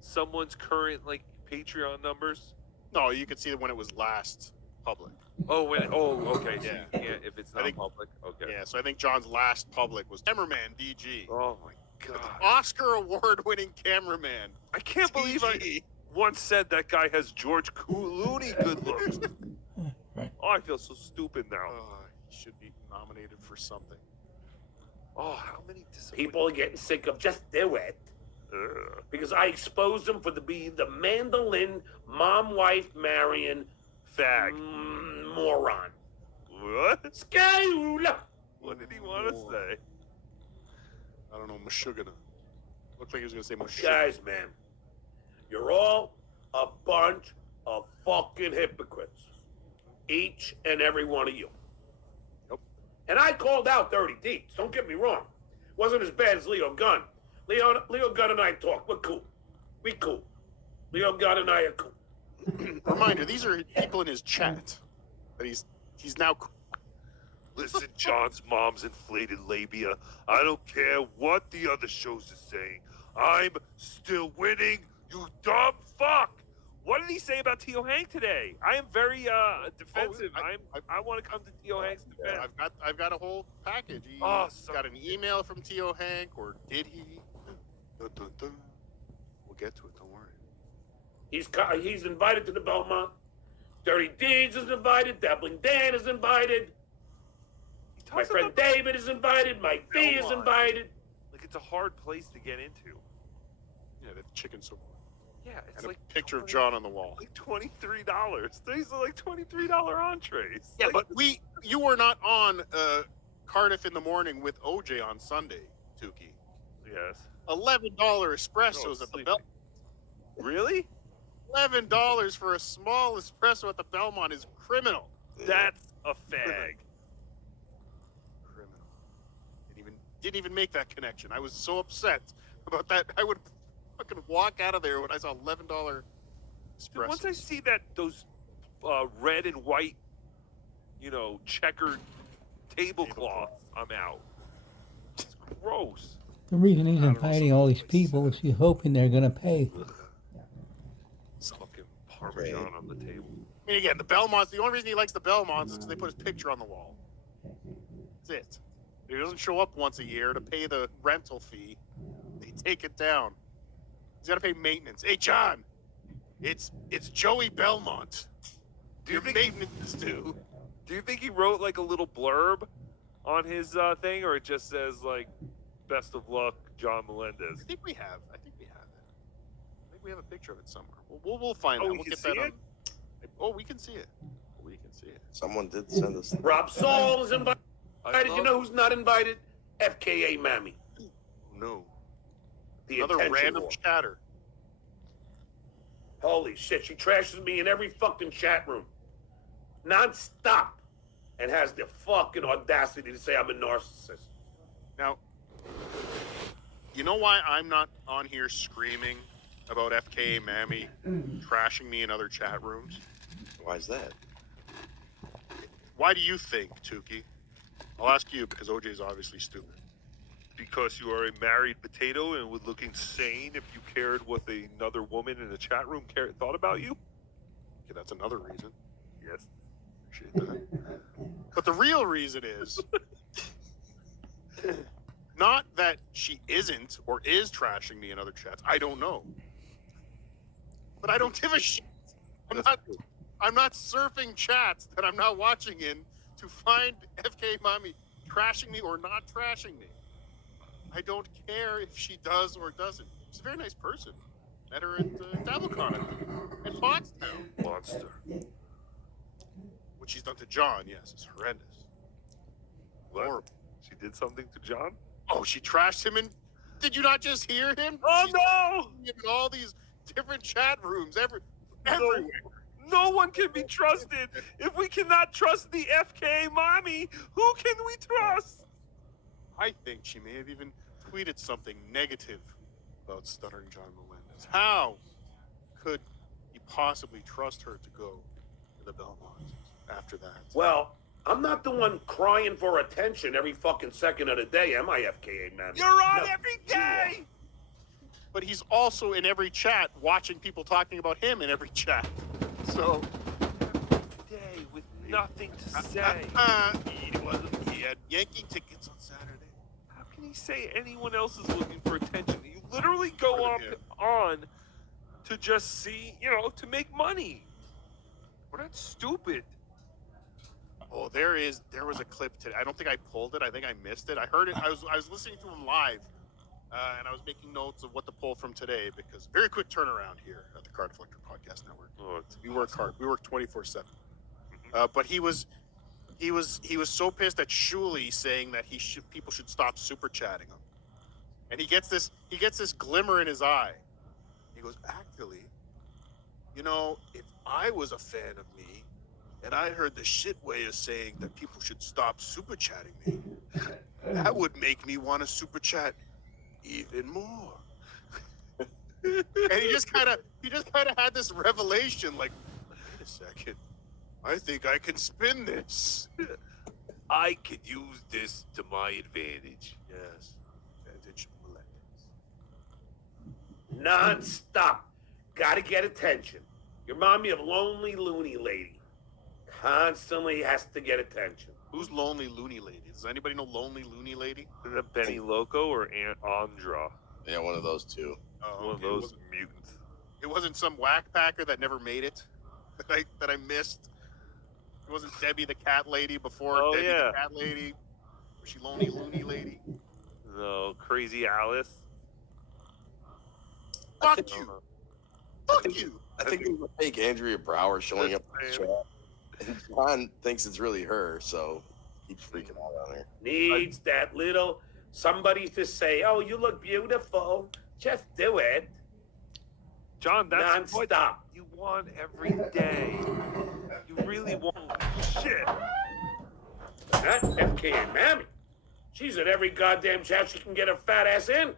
someone's current like Patreon numbers. No, you can see it when it was last public. Okay. So Yeah. you can't if it's I not think- public. Okay. Yeah, so I think John's last public was cameraman DG. Oh my god. Oscar award-winning cameraman. I can't believe I DG. once said that guy has George Clooney good looks. Right. Oh, I feel so stupid now. He should be nominated for something. Oh, how many disappointing People are getting sick of just do it. Because I exposed them for being the mandolin mom-wife marrying fag. moron. What? Scala. What did he want to say? I don't know, Meshuggah. Looked like he was going to say Meshuggah. Guys, man, you're all a bunch of fucking hypocrites. Each and every one of you. Yep. And I called out Dirty Deeds. Don't get me wrong. Wasn't as bad as Leo Gunn. Leo Gunn and I talk. We're cool. We cool. Leo Gunn and I are cool. Reminder, these are people in his chat that he's now. Listen, John's mom's inflated labia. I don't care what the other shows are saying. I'm still winning, you dumb fuck. What did he say about Tio Hank today? I am very defensive. I want to come to Tio Hank's defense. I've got a whole package. He Oh, got an email from Tio Hank, or did he? Dun, dun, dun. We'll get to it. Don't worry. He's invited to the Belmont. Dirty Deeds is invited. Dabbling Dan is invited. My friend David is invited. Mike B is Belmont. invited. Like it's a hard place to get into. Yeah, the chicken soup. Yeah, it's And like a picture of John on the wall. like $23. These are like $23 entrees. Yeah, Like, but you were not on Cardiff in the morning with OJ on Sunday, Tukey. yes. $11 espressos Oh, at the sleeping. Belmont. Really? $11 for a small espresso at the Belmont is criminal. That's a fag. Criminal. Didn't even make that connection. I was so upset about that. I would fucking walk out of there when I saw $11 espresso. Dude, once I see those red and white, checkered tablecloths, I'm out. It's gross. The reason he's I don't know, inviting all these people is he's hoping they're going to pay. Fucking Parmesan on the table. I mean, again, the Belmonts, the only reason he likes the Belmonts is because they put his picture on the wall. That's it. He doesn't show up once a year to pay the rental fee. They take it down. He's got to pay maintenance. Hey, John, it's Joey Belmont. Your maintenance is due. Do you think he wrote like a little blurb on his thing, or it just says like, "Best of luck, John Melendez"? I think we have it. I think we have a picture of it somewhere. We'll find Oh, that. we We'll can get see that on. it? Oh, we can see it. We can see it. Someone did send us. Rob Saul is invited. I You love know who's not invited? FKA Mammy. No. The Another attention random whore. chatter. Holy shit, she trashes me in every fucking chat room. Non-stop. And has the fucking audacity to say I'm a narcissist. Now, you know why I'm not on here screaming about FKA Mammy trashing me in other chat rooms? Why is that? Why do you think, Tukey? I'll ask you because OJ's obviously stupid. Because you are a married potato and would look insane if you cared what another woman in the chat room thought about you? Okay, that's another reason. Yes. Appreciate that. But the real reason is not that she isn't or is trashing me in other chats. I don't know. But I don't give a shit. I'm not surfing chats that I'm not watching in to find FK Mommy trashing me or not trashing me. I don't care if she does or doesn't. She's a very nice person. Met her at DabbleCon at Pottstown. Monster. What she's done to John, yes, is horrendous. What? Horrible. She did something to John? Oh, she trashed him in. Did you not just hear him? Oh, She's no! in all these different chat rooms, everywhere. No one can be trusted. If we cannot trust the FK mommy, who can we trust? I think she may have even tweeted something negative about Stuttering John Melendez. How could he possibly trust her to go to the Belmonts after that? Well, I'm not the one crying for attention every fucking second of the day, am I, FKA man? You're on No, every you are. day. But he's also in every chat watching people talking about him in every chat. So Day with nothing to say. he had Yankee tickets on Saturday. How can he say anyone else is looking for attention? You literally go on to just see, to make money. We're not stupid. Oh, there was a clip today. I don't think I pulled it. I think I missed it. I heard it. I was listening to him live, and I was making notes of what to pull from today because very quick turnaround here at the Cardiff Electric Podcast Network. Oh, it's We work hard. We work 24/7. But he was so pissed at Shuley saying that people should stop super chatting him, and he gets this glimmer in his eye. He goes, actually, if I was a fan of me, and I heard the shit way of saying that people should stop super chatting me, that would make me want to super chat even more. And he just kind of had this revelation, like, wait a second, I think I can spin this. I could use this to my advantage. Yes, advantage Melendez. Non-stop. Gotta get attention. You remind me of Lonely Loony Lady. Constantly has to get attention. Who's Lonely Loony Lady? Does anybody know Lonely Loony Lady? Is it Benny Loco or Aunt Andra? Yeah, one of those two. Oh, One of okay. those mutants. It wasn't some whack packer that never made it that I missed. It wasn't Debbie the Cat Lady before Oh, Debbie yeah. the Cat Lady. Was she Lonely Loony Lady? No, Crazy Alice. Fuck think- you! I Fuck think- you! I think it was a fake Andrea Brower showing up in the That's chat. And John thinks it's really her, so keeps freaking out on her. Needs that little somebody to say, oh, you look beautiful. Just do it. John, that's what Non-stop. you want every day. You really want shit. Not FKA Mammy. She's at every goddamn chat she can get her fat ass in.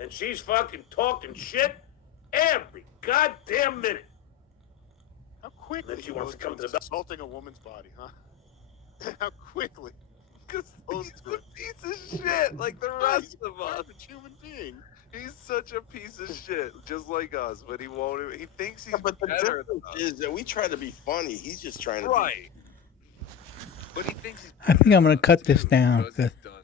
And she's fucking talking shit every goddamn minute. How quickly Then she wants to come to the assaulting a woman's body, huh? How quickly? Because Those he's two. a piece of shit like the Yeah, rest he's of a us. garbage human being. He's such a piece of shit, just like us, but he won't. He thinks he's But the better difference than us. is that we try to be funny. He's just trying to Right. But he thinks he's I think I'm gonna cut this too, down, because he's 'cause done.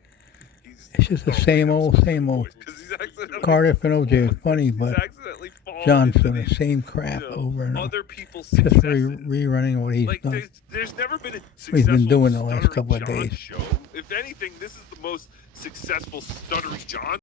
He's it's just the totally same old, upset same with old. boys, 'cause he's accidentally, Cardiff and OJ is funny, he's but accidentally fallen John's into doing the these, same crap over and over. other people's Just successes. rerunning what he's Like done. there's never been a He's successful been doing the last Stuttering couple of John days. show. If anything, this is the most successful Stuttering John